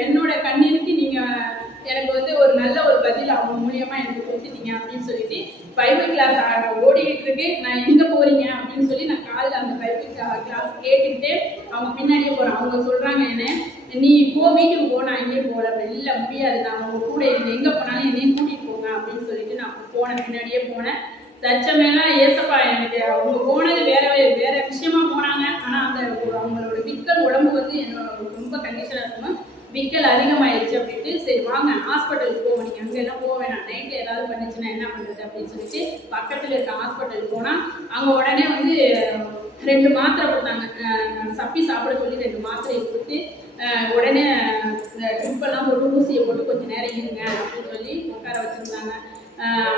என்னோட கண்ணீருக்கு நீங்கள் எனக்கு வந்து ஒரு நல்ல ஒரு பதில் அவங்க மூலியமாக எனக்கு கொடுத்துட்டீங்க அப்படின்னு சொல்லிட்டு பைபிள் கிளாஸ் ஓடிக்கிட்டு இருக்கு. நான் எங்கே போகிறீங்க அப்படின்னு சொல்லி நான் காலையில் அந்த பைபிள் கிளாஸ் கேட்டுக்கிட்டே அவங்க பின்னாடியே போகிறேன். அவங்க சொல்கிறாங்க, என்ன நீ வீட்டுக்கு போ, நான் எங்கேயும் போகல. இல்லை முடியாது, நான் அவங்க கூட எங்கே போனாலும் என்னையும் கூட்டிகிட்டு போங்க அப்படின்னு சொல்லிட்டு நான் போனேன், பின்னாடியே போனேன். தச்சமேலாம் ஏசப்பா எனக்கு அவங்க போனது வேற விஷயமா போனாங்க. ஆனால் அந்த அவங்களோட விக்கல் உடம்பு வந்து என்னோட ரொம்ப கண்டிஷனாக இருக்கணும். விக்கல் அதிகமாகிடுச்சு அப்படின்ட்டு, சரி வாங்க ஹாஸ்பிட்டலுக்கு போவோம், நீங்கள் அங்கே எல்லாம் போக வேணாம், நைட்டில் ஏதாவது பண்ணிச்சுன்னா என்ன பண்ணுறது அப்படின்னு சொல்லிட்டு பக்கத்தில் இருக்க ஹாஸ்பிட்டலுக்கு போனால் அங்கே உடனே வந்து 2 மாத்திரை கொடுத்தாங்க. சப்பி சாப்பிட சொல்லி 2 மாத்திரையை கொடுத்து உடனே இந்த ட்ரிப்பெல்லாம் போட்டு ஊசியை போட்டு கொஞ்சம் நேரம் இருங்க அப்படின்னு சொல்லி உட்கார வச்சுருந்தாங்க.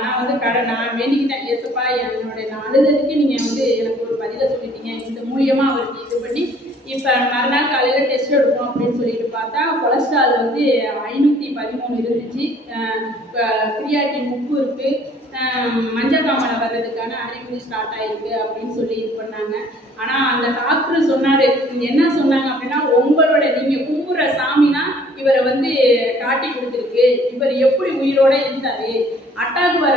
நான் வந்து நான் வேண்டிக்கிட்டேன், ஏசப்பா நான் அழுததுக்கு நீங்கள் வந்து எனக்கு ஒரு பதிலை சொல்லிட்டீங்க, இந்த மூலியமாக அவருக்கு இது பண்ணி இப்போ மறுநாள் காலையில் டெஸ்ட் எடுப்போம் அப்படின்னு சொல்லிட்டு பார்த்தா கொலஸ்ட்ரால் வந்து 513 இருந்துச்சு. கிரியாட்டின் 30 இருக்குது. மஞ்சள் காமலை வர்றதுக்கான அறிகுறி ஸ்டார்ட் ஆகிருக்கு அப்படின்னு சொல்லி இது பண்ணாங்க. ஆனால் அந்த டாக்டர் சொன்னார், என்ன சொன்னாங்க அப்படின்னா, உங்களோட நீங்கள் கும்புற சாமினா இவரை வந்து காட்டி கொடுத்துருக்கு, இவர் எப்படி உயிரோட இருந்தார், அட்டாக் வர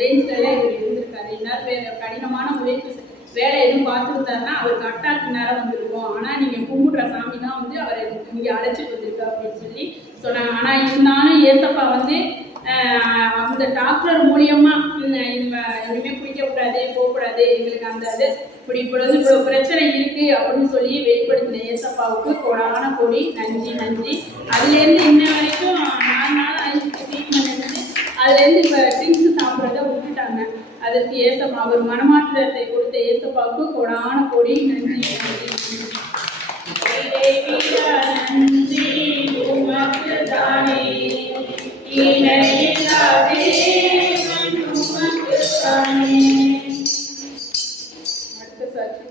ரேஞ்சில் இவர் இருந்திருக்காரு, எல்லாரும் வேறு கடினமான உழைப்பு வேலை எதுவும் பார்த்துருந்தாருன்னா அவருக்கு அட்டாக் நேரம் வந்திருக்கும். ஆனால் நீங்கள் கும்பிடுற சாமி தான் வந்து அவரை இங்கே அழைச்சிட்டு வந்திருக்கு அப்படின்னு சொல்லி சொன்னாங்க. ஆனால் இருந்தாலும் ஏசப்பா வந்து அந்த டாக்டர் மூலியமாக இனிமேல் குடிக்கக்கூடாது, போகக்கூடாது, எங்களுக்கு அந்த இது இப்படி வந்து இவ்வளோ பிரச்சனை இருக்குது அப்படின்னு சொல்லி வெளிப்படுத்தின ஏசப்பாவுக்கு கோடான கோடி நன்றி. அதுலேருந்து இன்ன வரைக்கும் 4 நாள் ஆயிடுச்சு ட்ரீட்மெண்ட் இருந்து. அதுலேருந்து இப்போ ட்ரிங்க்ஸ் சாப்பிட்றத விட்டுட்டாங்க. அதற்கு ஏசப்பா, அவர் மனமாற்றத்தை கொடுத்த ஏசப்பாவுக்கு கோடான கோடி நன்றி. அடுத்த சாட்சி.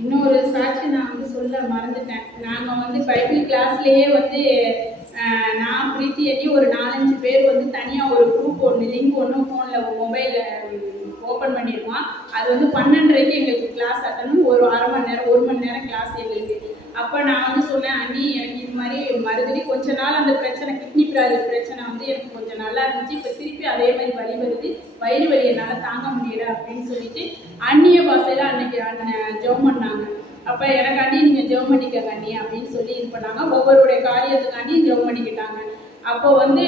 இன்னொரு சாட்சி நான் வந்து சொல்ல மறந்துட்டேன். நாங்கள் வந்து பைபிள் கிளாஸ்லேயே வந்து நான் பிரீத்தி அண்ணி ஒரு 4-5 பேர் வந்து தனியாக ஒரு குரூப் லிங்க் ஃபோனில் மொபைலில் ஓப்பன் பண்ணிடுவோம். அது வந்து 12:30க்கு எங்களுக்கு கிளாஸ் அட்டணும். ஒரு 1 மணி நேரம் கிளாஸ் எங்களுக்கு. அப்போ நான் வந்து சொன்னேன், அண்ணி எனக்கு இது மாதிரி மறுபடி கொஞ்ச நாள் அந்த பிரச்சனை, கிட்னி பிரச்சனை வந்து எனக்கு கொஞ்சம் நல்லா இருந்துச்சு, இப்போ திருப்பி அதே மாதிரி வலி வருது, வயிறு வலி என்னால் தாங்க முடியல அப்படின்னு சொல்லிட்டு அந்நிய பாஷையில் அன்னைக்கு ஜெபம் பண்ணாங்க. அப்போ எனக்காண்டி நீங்கள் ஜெபம் பண்ணிக்கங்க அண்ணி அப்படின்னு சொல்லி இது பண்ணாங்க. ஒவ்வொருடைய காரியத்துக்காண்டி ஜெபம் பண்ணிக்கிட்டாங்க. அப்போ வந்து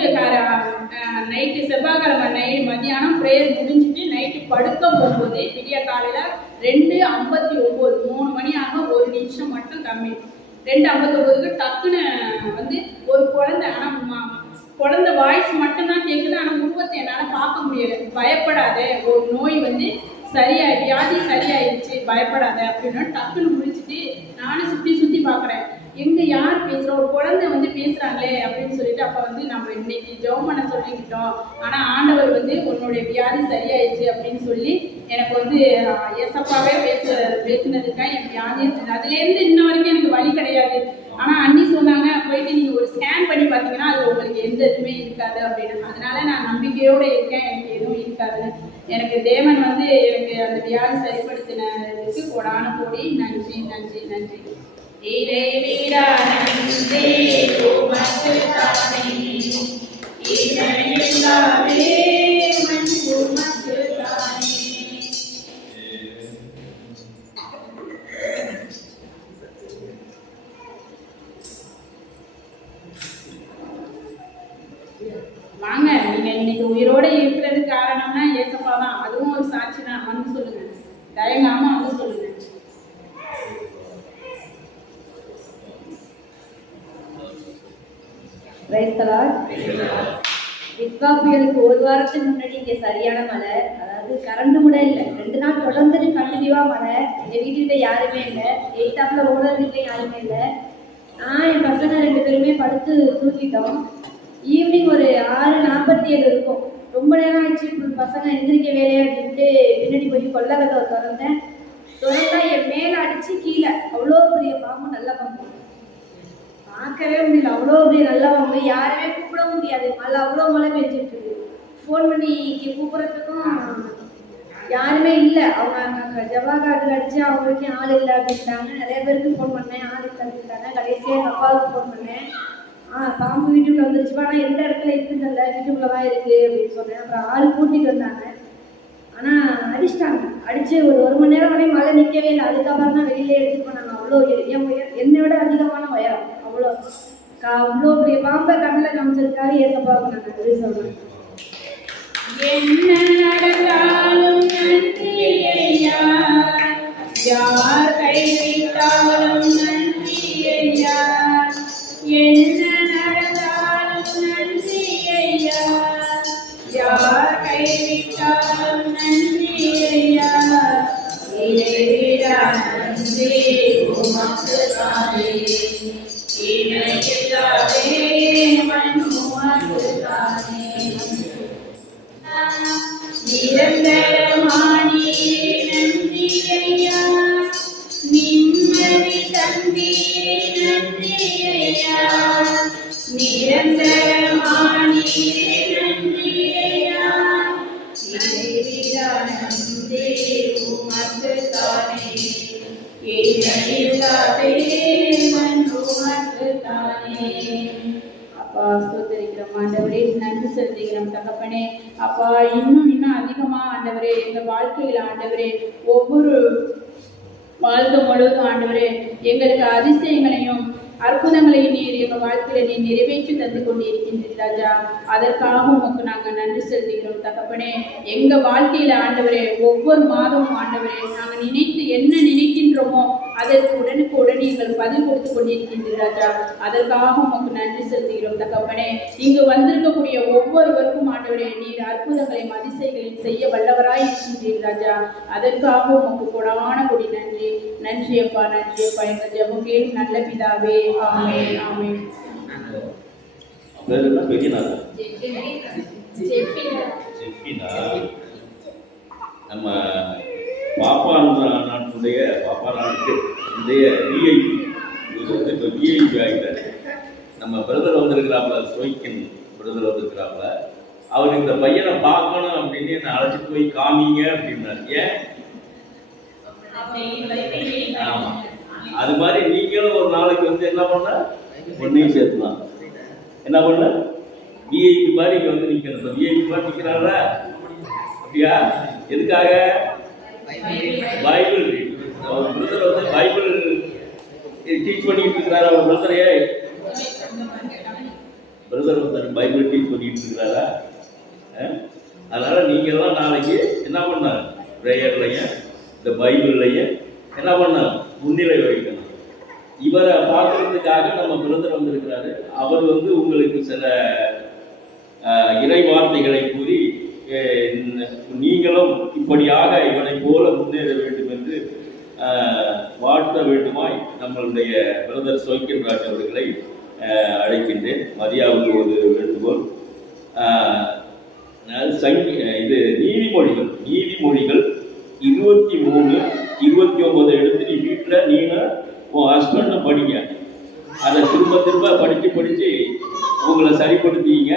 நைட்டு செவ்வாய்க்கிழமை மதியானம் ப்ரேயர் முடிஞ்சுட்டு நைட்டு படுக்க போகும்போது விடிய காலையில் 2:59 3 மணி ஆக 1 நிமிஷம் மட்டும் கம்மி. 2:59க்கு டக்குன்னு வந்து ஒரு குழந்தை, ஆனால் குழந்தை வாய்ஸ் மட்டும்தான் கேட்குது, ஆனால் உருவத்தை என்னால் பார்க்க முடியலை. பயப்படாத, ஒரு நோய் வந்து வியாதி சரியாயிடுச்சு, பயப்படாத அப்படின்னா டக்குன்னு முடிச்சுட்டு நானும் சுற்றி சுற்றி பார்க்குறேன், எங்கே யார் பேசுகிறோம், ஒரு குழந்தை வந்து பேசுகிறாங்களே அப்படின்னு சொல்லிட்டு அப்போ வந்து நம்ம இன்னைக்கு ஜெபம் பண்ண சொல்லிக்கிட்டோம். ஆனால் ஆண்டவர் வந்து உன்னுடைய வியாதி சரியாயிடுச்சு அப்படின்னு சொல்லி எனக்கு வந்து ஏசப்பாவே பேசுனதுக்காக என் வியாதி அதுலேருந்து இன்ன வரைக்கும் எனக்கு வலி கிடையாது. ஆனால் அண்ணி சொன்னாங்க, போயிட்டு நீங்கள் ஒரு ஸ்கேன் பண்ணி பார்த்தீங்கன்னா அது உங்களுக்கு எந்த இதுவுமே இருக்காது அப்படின்னு. அதனால நான் நம்பிக்கையோடு இருக்கேன், எனக்கு எதுவும் இருக்காது. எனக்கு தேவன் வந்து எனக்கு அந்த வியாதி சரிப்படுத்தினதுக்கு கோடான கோடி நன்றி நன்றி நன்றி. இறைவீரா நன்றி உமக்கு தானே, இறையில்லாவே மண் உமக்கு தானே. வாங்க, நீங்க இன்னைக்கு உயிரோட இருக்கிறது காரணம்னா ஏசப்பா தான். அதுவும் ஒரு சாட்சி தான். வந்து சொல்லுங்க, தயங்காம வந்து சொல்லுங்க. வித்வா புயலுக்கு ஒரு வாரத்துக்கு முன்னாடி இங்கே சரியான மழை, அதாவது கரண்ட் கூட இல்லை. 2 நாள் தொடர்ந்து கண்டினியூவா மழை. எங்கள் வீட்டுக்கிட்ட யாருமே இல்லை, எயித்தாப்புல ஓனர் வீட்டில் யாருமே இல்லை. நான் என் பசங்க 2 பேருமே படுத்து தூக்கிட்டோம். ஈவினிங் ஒரு 6:47 இருக்கும். ரொம்ப நேரம் ஆயிடுச்சு, பசங்க எந்திரிக்க வேலையை அப்படின்ட்டு பின்னாடி போய் கொல்லகத்தை திறந்தா என் மேலே அடிச்சு கீழே அவ்வளோ பெரிய பாம்பு, நல்ல பாம்பு, பார்க்கவே முடியல. அவ்வளோ பெரிய நல்ல பாம்பு, யாருமே கூப்பிட முடியாது. மழை அவ்வளோ மழை பெஞ்சிட்டு இருக்கு. ஃபோன் பண்ணி கூப்பிட்றதுக்கும் யாருமே இல்லை. அவங்க ஜவா கார்டு அடிச்சு அவங்களுக்கு ஆள் இல்லை அப்படின்ட்டாங்க. நிறைய பேருக்கு ஃபோன் பண்ணேன், ஆள் இல்லை அப்படின்ட்டாங்க. கடைசியாக எங்கள் அப்பாவுக்கு ஃபோன் பண்ணேன், பாம்பு வீட்டுக்குள்ள வந்துருச்சுப்பா, ஆனால் எந்த இடத்துல இருக்குன்னு தெரியல, வீட்டுக்குள்ளே தான் இருக்குது அப்படின்னு சொன்னேன். அப்புறம் ஆள் கூட்டிகிட்டு வந்தாங்க. ஆனால் அடிச்சிட்டாங்க. அடித்து ஒரு 1 மணி நேரம் வரையும் மழை நிற்கவே இல்லை. அதுக்கப்புறம் தான் வெளியிலே எடுத்துட்டு போனாங்க. அவ்வளோ என்னை விட அதிகமான உயரம், அவ்வளோ பெரிய பாம்பை கண்ணில் காமிச்சிருக்காரு ஏசப்பாவுக்கு. நான் நன்றி சொல்கிறேன். என்ன நடந்தாலும் நன்றி ஐயா, யார் கைவிட்டாலும் நன்றி ஐயா. என்ன நடந்தாலும் நன்றி ஐயா, யார் கைவிட்டாலும் நன்றி ஐயா. இறைவா நன்றி உமக்கு தானே, இணையில்லாவே மண் உமக்கு தானே. நிரந்தரமானி நன்றி ஐயா, நிம்மதி தந்தி நன்றி ஐயா. நிரந்தரமானி நன்றி ஐயா, இறைவா நன்றி உமக்கு தானே, இணையில்லாவே மண் உமக்கு தானே. அப்பா ஸ்தோத்திரிக்கிறோம் ஆண்டவரே, நன்றி செலுத்துகிறோம் தகப்பனே. அப்பா இன்னும் அதிகமா ஆண்டவரே எங்கள் வாழ்க்கையில் ஆண்டவரே ஒவ்வொரு வாழ்க்கை முழுவதும் ஆண்டவரே எங்களுக்கு அதிசயங்களையும் அற்புதங்களையும் நீர் எங்கள் வாழ்க்கையில நீர் நிறைவேற்றி தந்து கொண்டு இருக்கின்றீர் ராஜா. அதற்காக உமக்கு நாங்கள் நன்றி செலுத்துகிறோம் தகப்பனே. எங்க வாழ்க்கையில ஆண்டவரே ஒவ்வொரு மாதமும் ஆண்டவரே நாங்கள் நினைத்து என்ன நினைக்கின்றோமோ அதற்கு உடனே எங்கள் பதில் கொடுத்து கொண்டிருக்கின்றீர் ராஜா. அதற்காக உமக்கு நன்றி செலுத்துகிறோம் தகப்பனே. இங்கு வந்திருக்கக்கூடிய ஒவ்வொருவருக்கும் ஆண்டவரே நீர் அற்புதங்களையும் அதிசயங்களையும் செய்ய வல்லவராய் இருக்கின்றீர் ராஜா. அதற்காக உமக்கு கொடான கொடி நன்றி. நன்றியப்பா, நன்றியப்பா. எங்கள் ஜெபம் கேளும் நல்ல பிதாவே. ஆமென், ஆமென். நம்ம பாப்பா நாட்டுடைய விஐபி இப்போ விஐபி ஆகிட்டாரு. நம்ம பிரதர் வந்திருக்கிறாப்புல, சோய்க்கன் பிரதர் வந்திருக்கிறாப்புல. அவர் இந்த பையனை பார்க்கணும் அப்படின்னு நான் அழைச்சிட்டு போய் காமிங்க அப்படின்னாரு. ஏன்? ஆமா, அது மாதிரி நீங்களும் ஒரு நாளைக்கு வந்து என்ன பண்ண ஒன்னையும் சேர்த்துலாம். என்ன பண்ண விஐபி மாதிரி இங்க வந்து நிக்கணும். இந்த விஐபி மாதிரி நிக்கிறாங்களா அப்படியா? எதுக்காக? பைபிள் அவர் பிரதர் வந்து பைபிள் டீச் பண்ணிட்டு இருக்கிறாரா? அவர் பிரதர் வந்து பைபிள் டீச் பண்ணிட்டு இருக்கிறாரா? அதனால நீங்க எல்லாம் நாளைக்கு என்ன பண்ண பிரேயர்லையும் இந்த பைபிள்லையும் என்ன பண்ண முன்னிலை வகிக்கணும். இவரை பார்க்கறதுக்காக நம்ம பிரதர் வந்திருக்கிறாரு. அவர் வந்து உங்களுக்கு சில இறை வார்த்தைகளை கூறி நீங்களும் இப்படியாக இவனை போல முன்னேற வேண்டும் என்று வாழ்த்த வேண்டுமாய் நம்மளுடைய பிரதர் சோக்கியன்ராஜ் அவர்களை அழைக்கின்றேன். மரியாவுக்கு ஒரு வேண்டுகோள். இது நீதிமொழிகள் 23, 29 எடுத்து நீ வீட்டில் நீனும் உன் ஹஸ்பண்டும் படிங்க. அதை திரும்ப படித்து உங்களை சரிப்படுத்திங்க.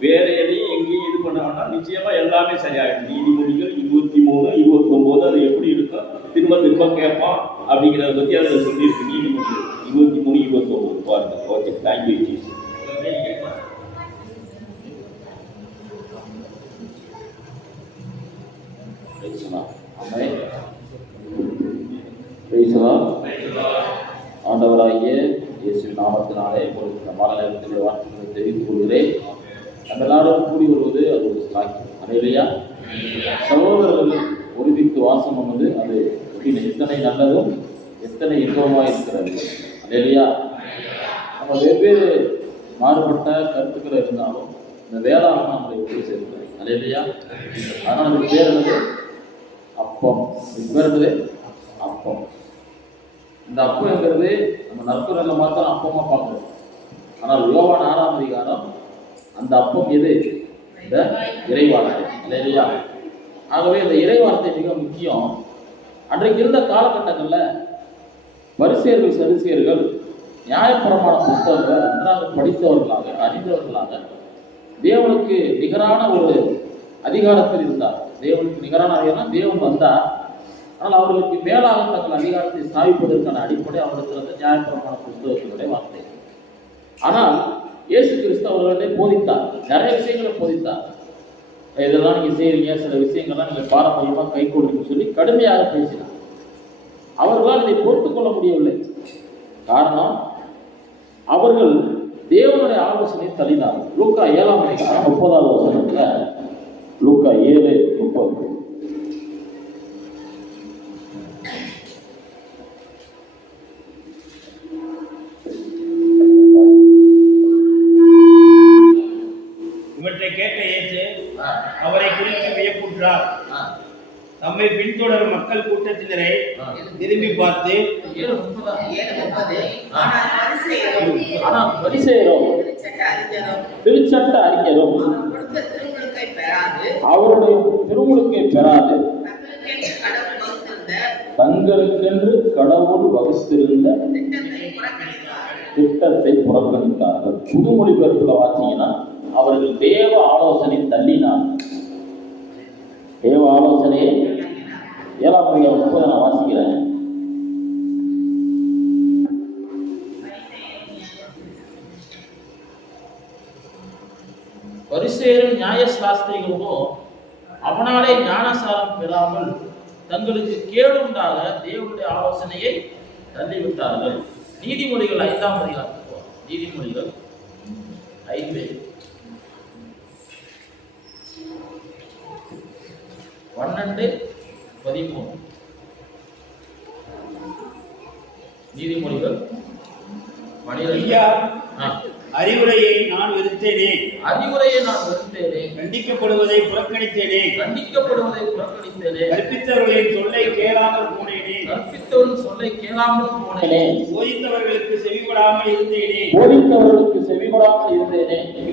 வேற எதையும் எங்கேயும் இது பண்ண வேண்டாம். நிச்சயமா எல்லாமே சரியாயிடும். நீதிமொழிகள் 23, 29 அது எப்படி இருக்கும் திரும்ப கேட்பான் அப்படிங்கிறத பற்றி அதில் சொல்லியிருக்கு. நீதிமொழிகள் 23, 29 பாருங்க. Okay, thank you Jesus. ஆண்டவராகிய இயேசு நாமத்தினாலே இந்த மாநிலத்திலே வார்த்தைகளை தெரிவித்துக் கொள்கிறேன். நம்ம எல்லாரும் கூடி வருவது அது ஒரு சாக்கியம். அல்லேலூயா. சகோதரர்கள் ஒருமித்து வாசம் பண்ணுவது அது எத்தனை நல்லதும் எத்தனை இன்பமாக இருக்கிறது. அல்லேலூயா. நம்ம வெவ்வேறு மாறுபட்ட கருத்துக்கள் இருந்தாலும் இந்த வேளாண் நம்மளை எப்படி சேர்க்கிறது. அல்லேலூயா. அதனால் அதுக்கு பேர் என்னது? அப்பம். இதுக்கு பேர் என்னது? அப்பம். இந்த அப்பம்ங்கிறது நம்ம நற்குறளில் மாத்திரம் அப்பமா பார்க்கணும். ஆனால் யோவான் 6ஆம் அதிகாரம் அந்த அப்பம் எது? இந்த இறைவார்த்தை. இல்லையா? ஆகவே இந்த இறைவார்த்தை மிக முக்கியம். அன்றைக்கு இருந்த காலகட்டங்களில் பரிசேயர்கள் சதுசேயர்கள் நியாயப்பிரமாண புத்தகங்களை நன்றாக படித்தவர்களாக அறிந்தவர்களாக தேவனுக்கு நிகரான ஒரு அதிகாரத்தில் இருந்தார். தேவனுக்கு நிகரான அதிகாரம் தேவன் வந்தார். ஆனால் அவர்களுக்கு மேலாக தங்கள் அதிகாரத்தை ஸ்தாபிப்பதற்கான அடிப்படை அவர்களுக்கு நியாயப்பிரமாண புத்தகத்தினுடைய வார்த்தை. ஆனால் இயேசு கிறிஸ்து அவர்களை போதித்தார். நிறைய விஷயங்களை போதித்தார். இதெல்லாம் நீங்கள் செய்கிறீங்க, சில விஷயங்கள்லாம் நீங்கள் பாரம்பரியமாக கை கொள்ளுன்னு சொல்லி கடுமையாக பேசினார். அவர்களால் இதை பொறுத்துக்கொள்ள முடியவில்லை. காரணம், அவர்கள் தேவனுடைய ஆலோசனை தள்ளினார். லூக்கா 7ஆம் அதிகாரம் 30வது வசனத்தில், லூக்கா 7:30. இவற்றை கேட்ட இயேசு அவரை குறித்து வியப்புற்றார். தம்மை பின்தொடரும் மக்கள் கூட்டத்தினரை திரும்பி பார்த்து, திருச்சட்ட அறிஞரும் அவருடைய திருமுழுக்கை பெறாது தங்களுக்கென்று கடவுள் வகுத்திருந்த திட்டத்தை புறக்கணித்தார்கள். புதுமொழிபெயர்ப்புல வாசிங்கன்னா அவர்கள் தேவ ஆலோசனை தள்ளினார். தேவ ஆலோசனையை 7ஆம் அதிகாரம் 30 நான் வாசிக்கிறேன். பரிசேயரும் நியாயசாஸ்திரிகளும் அவனாலே ஞானசாரம் பெறாமல் தங்களுக்கு கேடுண்டாக தேவனுடைய ஆலோசனையை தள்ளிவிட்டார்கள். நீதிமொழிகள் 5ஆம் அதிகாரத்துக்கு போவோம். நீதிமொழிகள் 5 12-13. நீதிமொழிகள் 12. அறிவுரையை நான் வெறுத்தேனே, கண்டிக்கப்படுவதை புறக்கணித்தேனே, கற்பித்தவர்களின் சொல்லை கேளாமல் போனேனே, போதித்தவர்களுக்கு செவிபடாமல் இருந்தேனே,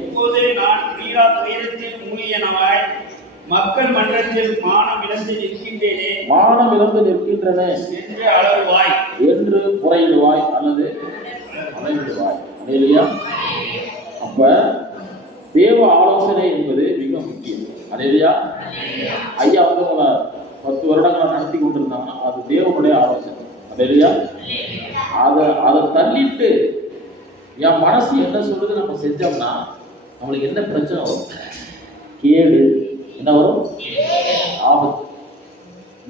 இப்போதே நான் மீறா துயரத்தில் மூழ்கியனவாய் மக்கள் மன்றத்தில் மானம் இழந்து நிற்கின்றன என்று அளவுவாய், என்று புறையிடுவாய் அல்லது அமைவிடுவாய். அல்லேலூயா. அப்ப தேவ ஆலோசனை என்பது மிக முக்கியம். அல்லேலூயா. ஐயா வந்து 10 வருடங்களை நடத்தி கொண்டிருந்தாங்கன்னா அது தேவனுடைய ஆலோசனை. அல்லேலூயா. அதை தள்ளிட்டு என் மனசு என்ன சொல்றது நம்ம செஞ்சோம்னா நம்மளுக்கு என்ன பிரச்சனை வரும்? கேடு. என்ன வரும்? ஆபத்து.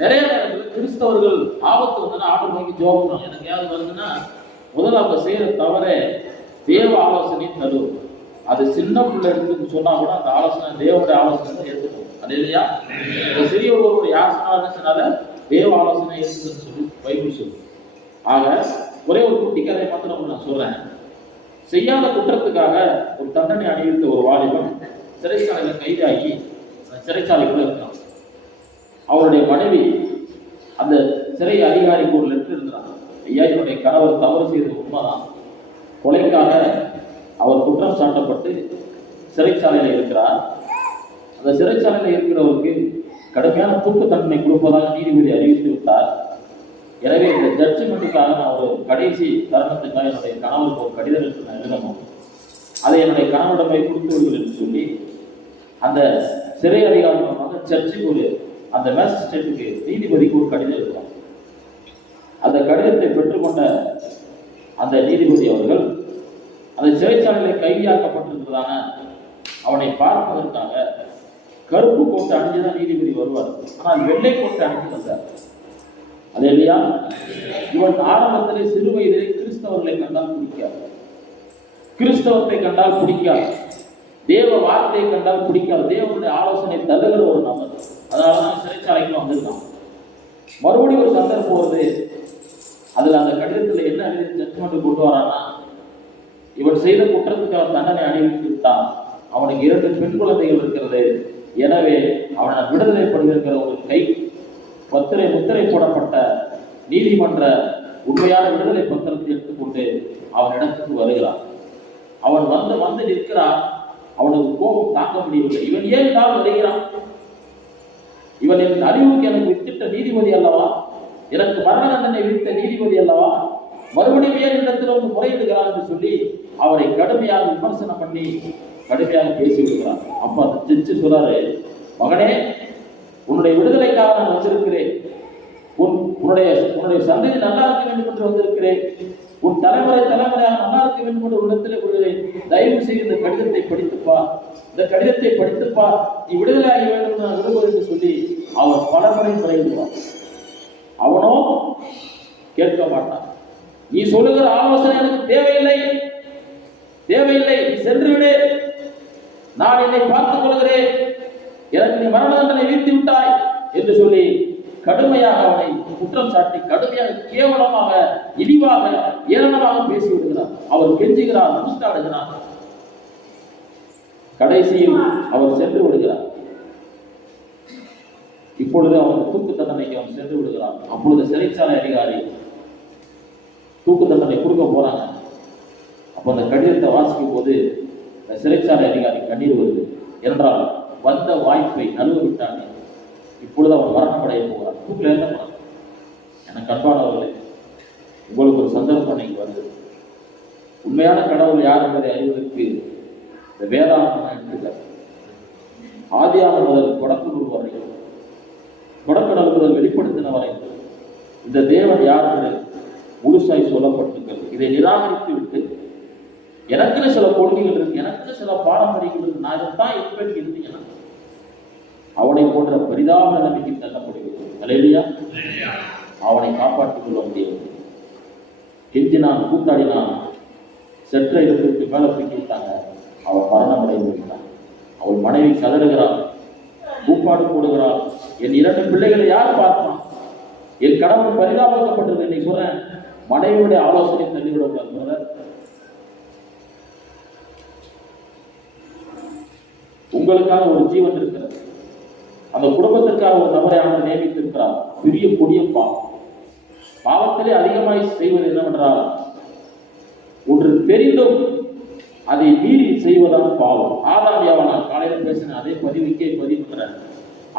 நிறைய நேரத்தில் கிறிஸ்தவர்கள் ஆபத்து வந்ததுன்னா ஆண்டவர் நோக்கி ஜெபம் பண்ணுவாங்க. எனக்கு யாரு வருதுன்னா முதல்ல அவங்க செய்யற தவிர தேவ ஆலோசனை தருவது. அது சின்ன பிள்ளை எடுத்து சொன்னா கூட அந்த ஆலோசனை தேவனுடைய ஆலோசனை தான் எடுத்துக்கணும். அது இல்லையா? சிறிய ஒரு யார் சொன்னால தேவ ஆலோசனை எடுத்துன்னு சொல்லி பைபிள் சொல்லு. ஆக ஒரே ஒரு குட்டி கதை மாத்திரம் நான் சொல்றேன். செய்யாத குற்றத்துக்காக ஒரு தண்டனை அணிவித்த ஒரு வாலிபன் சிறைச்சாலையில் கைதாகி சிறைச்சாலைக்குள்ள இருக்கான். அவருடைய மனைவி அந்த சிறை அதிகாரிக்கு ஒரு லெட்டர் எழுதுறாங்க. ஐயா, என்னுடைய கணவர் தவறு செய்தது உண்மைதான், கொலைக்காக அவர் குற்றம் சாட்டப்பட்டு சிறைச்சாலையில் இருக்கிறார். அந்த சிறைச்சாலையில் இருக்கிறவருக்கு கடுமையான தூக்கு தண்டனை கொடுப்பதாக நீதிபதி அறிவித்து விட்டார். எனவே இந்த ஜட்ஜ்மெண்ட்டுக்காக நான் ஒரு கடைசி தருணத்துக்காக என்னுடைய கணவருக்கு ஒரு கடிதம் எடுத்து நான் எழுதணும், அதை என்னுடைய கணவரிடம் போய் கொடுத்து விடுங்கள் என்று சொல்லி அந்த சிறை அதிகாரி மூலமாக சர்ச்சுக்கு அந்த மேஜிஸ்ட்ரேட்டுக்கு நீதிபதிக்கு ஒரு கடிதம் எழுதுறாங்க. அந்த கடிதத்தை பெற்றுக்கொண்ட அந்த நீதிபதி அவர்கள் அந்த சிறைச்சாலையில் கைதியாக்கப்பட்டிருக்கிறதான அவனை பார்ப்பதற்காக கருப்பு கோட்டை அணிஞ்சுதான் நீதிபதி வருவார். ஆனால் வெள்ளை கோட்டை அணிஞ்சு வந்தார். அது இல்லையா? இவன் ஆரம்பத்திலே சிறு வயதிலே கிறிஸ்தவர்களை கண்டால் பிடிக்காது, கிறிஸ்தவத்தை கண்டால் பிடிக்காது, தேவ வார்த்தையை கண்டால் பிடிக்காது, தேவனுடைய ஆலோசனை தருகிற ஒரு நபர். அதனாலதான் சிறைச்சாலைக்கு வந்திருக்கான். மறுபடியும் ஒரு சந்தர்ப்பம் வருது. அதுல அந்த கடிதத்துல என்ன எழுதி ஜட்ஜ்மெண்ட் கொண்டு வரான்னா, இவன் செய்த குற்றத்துக்காக தண்டனை அணிவித்து விட்டான், அவனுக்கு 2 பெண் குழந்தைகள் இருக்கிறது, எனவே அவனை விடுதலைப்படுகிற ஒரு கை முத்திரை போடப்பட்ட நீதிமன்ற உண்மையான விடுதலை பத்திரத்தை எடுத்துக்கொண்டு அவன் இடத்துக்கு வருகிறான். அவன் வந்து நிற்கிறான். அவனுக்கு கோபம் தாக்க முடியவில்லை. இவன் ஏன் தான் வருகிறான்? இவன் என் அறிவுக்கு எனக்கு வித்திட்ட நீதிபதி அல்லவா, எனக்கு மரண தண்டனை விதித்த நீதிபதி அல்லவா, மறுபடியும் ஏன் இடத்தில் வந்து முறையிடுகிறான் என்று சொல்லி அவரை கடுமையாக விமர்சனம் பண்ணி கடுமையாக பேசி விடுகிறான். அப்ப அந்த ஜட்ஜு சொல்றாரு, மகனே, உன்னுடைய விடுதலைக்காக நான் வந்திருக்கிறேன், உன்னுடைய சந்ததி நல்லா இருக்க வேண்டும் என்று வந்திருக்கிறேன், உன் தலைமுறையாக நல்லா இருக்க வேண்டும் என்று இடத்திலே கொள்கிறேன், தயவு செய்து இந்த கடிதத்தை படித்துப்பா, இந்த கடிதத்தை படித்துப்பா, நீ விடுதலை ஆக வேண்டும் நான் விரும்புகிறேன் என்று சொல்லி அவர் பல முறை முறையிடுவார். அவனோ கேட்க மாட்டான். நீ சொல்லுகிற ஆலோசனை எனக்கு தேவையில்லை, நீ சென்று விடு, நான் என்னை பார்த்துக் கொள்கிறேன், எனக்கு நீ மரண தண்டனை வீழ்த்தி விட்டாய் என்று சொல்லி கடுமையாக அவனை குற்றம் சாட்டி கடுமையாக கேவலமாக இழிவாக ஏளனமாக பேசி விடுகிறார். அவர் கெஞ்சுகிறார், முஸ்டாடுகிறார். கடைசியில் அவர் சென்று விடுகிறார். இப்பொழுது அவன் தூக்கு தண்டனைக்கு அவன் சென்று விடுகிறான். அப்பொழுது சிறைச்சாலை அதிகாரி தூக்கு தண்டனை கொடுக்க போறாங்க. அப்ப அந்த கடிதத்தை வாசிக்கும் போது சிறைச்சாலை அதிகாரி கண்ணீர் வருது. என்றால் வந்த வாய்ப்பை நழுவ விட்டாங்க. இப்பொழுது அவன் மரணமடைய போகிறான். தூக்கில் என்ன போறான்? எனக்கு அன்பானவர்களே, உங்களுக்கு ஒரு சந்தர்ப்பம் நீங்க வருது. உண்மையான கடவுள் யார் என்பதை அறிவதற்கு இந்த வேதாந்தம் எடுத்துக்க. ஆதியாகமம் முதல் கொடக்குழு வரை, கொடக்கடல் முதல் வெளிப்படுத்தின வரை இந்த தேவன் யார் என்று முழுசாய் சொல்லப்பட்டிருக்கிறது. இதை நிராகரித்து விட்டு எனக்குன்னு சில கொள்கைகள் இருக்கு, எனக்குன்னு சில பாரம்பரியங்கள் இருக்கு, நான் இதைத்தான் இருப்பேன் இருந்தீங்கன்னா அவனை போன்ற பரிதாப நிலைமைக்கு தள்ளப்படுகிறது. அல்லேலூயா. அவனை காப்பாற்றிக் கொள்ள முடியாது. கெஞ்சினான், கூத்தாடினான், செற்ற இடத்திற்கு மேல தூக்கி விட்டாங்க. அவன் மரணமடைந்து விட்டான். அவள் மனைவி கதறுகிறாள், கூப்பாடு போடுகிறாள், என் 2 பிள்ளைகளை யார் பார்ப்பான்? என் கணவன் பரிதாபக்கப்பட்டது. இன்னைக்கு சொல்றேன், மனைவியுடைய ஆலோசனை தள்ளிவிடக்கூடாது. உங்களுக்காக ஒரு ஜீவன் இருக்கிறது, அந்த குடும்பத்திற்காக ஒரு நபரை அவர் நியமித்திருக்கிறார். பெரிய கொடிய பாவத்திலே அதிகமாய் செய்வது என்னவென்றால், ஒன்று தெரிந்தும் அதை மீறி செய்வதான பாவம். ஆதாம் ஏவாள் காலையில் பேசின அதே பதிவுக்கே பதிவுகிறார்.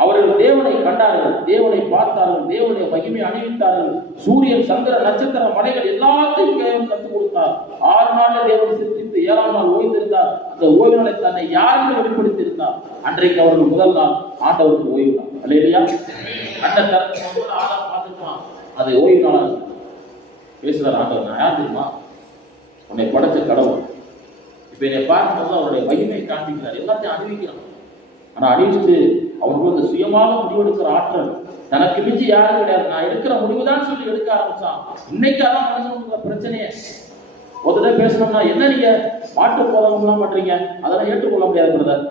அவர்கள் தேவனை கண்டார்கள், தேவனை பார்த்தார்கள், தேவனை மகிமை அணிவித்தார்கள். சூரியன், சந்திரன், நட்சத்திர மலைகள் எல்லாத்தையும் தேவன் கற்றுக் கொடுத்தார். 6 நாளில் தேவன் சிருஷ்டித்து 7ஆம் நாள் ஓய்ந்திருந்தார். அந்த ஓய்வு நாளை தன்னை யாருக்கு வெளிப்படுத்தி இருந்தார்? அன்றைக்கு அவர்கள் முதல் நாள் ஆண்டவருக்கு ஓய்வு நாள். அல்லேலூயா. அந்த தரத்தை ஆதாம் பார்த்துருப்பான், அது ஓய்வு நாளாக பேசுகிறார் ஆண்டவர். நான் யார் தெரியுமா? உன்னை படைச்ச கடவுள். இப்ப என்னை பார்க்கும்போது அவருடைய மகிமையை காண்பிக்கிறார். எல்லாத்தையும் அணிவிக்கிறான். ஆனா அணிவிச்சு அவருக்கு அந்த சுயமாக முடிவெடுக்கிற ஆற்றல் தனக்கு மிஞ்சி யாரும் கிடையாது. நான் எடுக்கிற முடிவுதான் சொல்லி எடுக்க ஆரம்பிச்சான். இன்னைக்கு அதான் மனுஷனுக்கு பிரச்சனையே. ஒரு தடவை பேசணும்னா, என்ன நீங்க மாற்று போதகம்லாம் பண்றீங்க, அதெல்லாம் ஏற்றுக்கொள்ள முடியாது பிரதர்.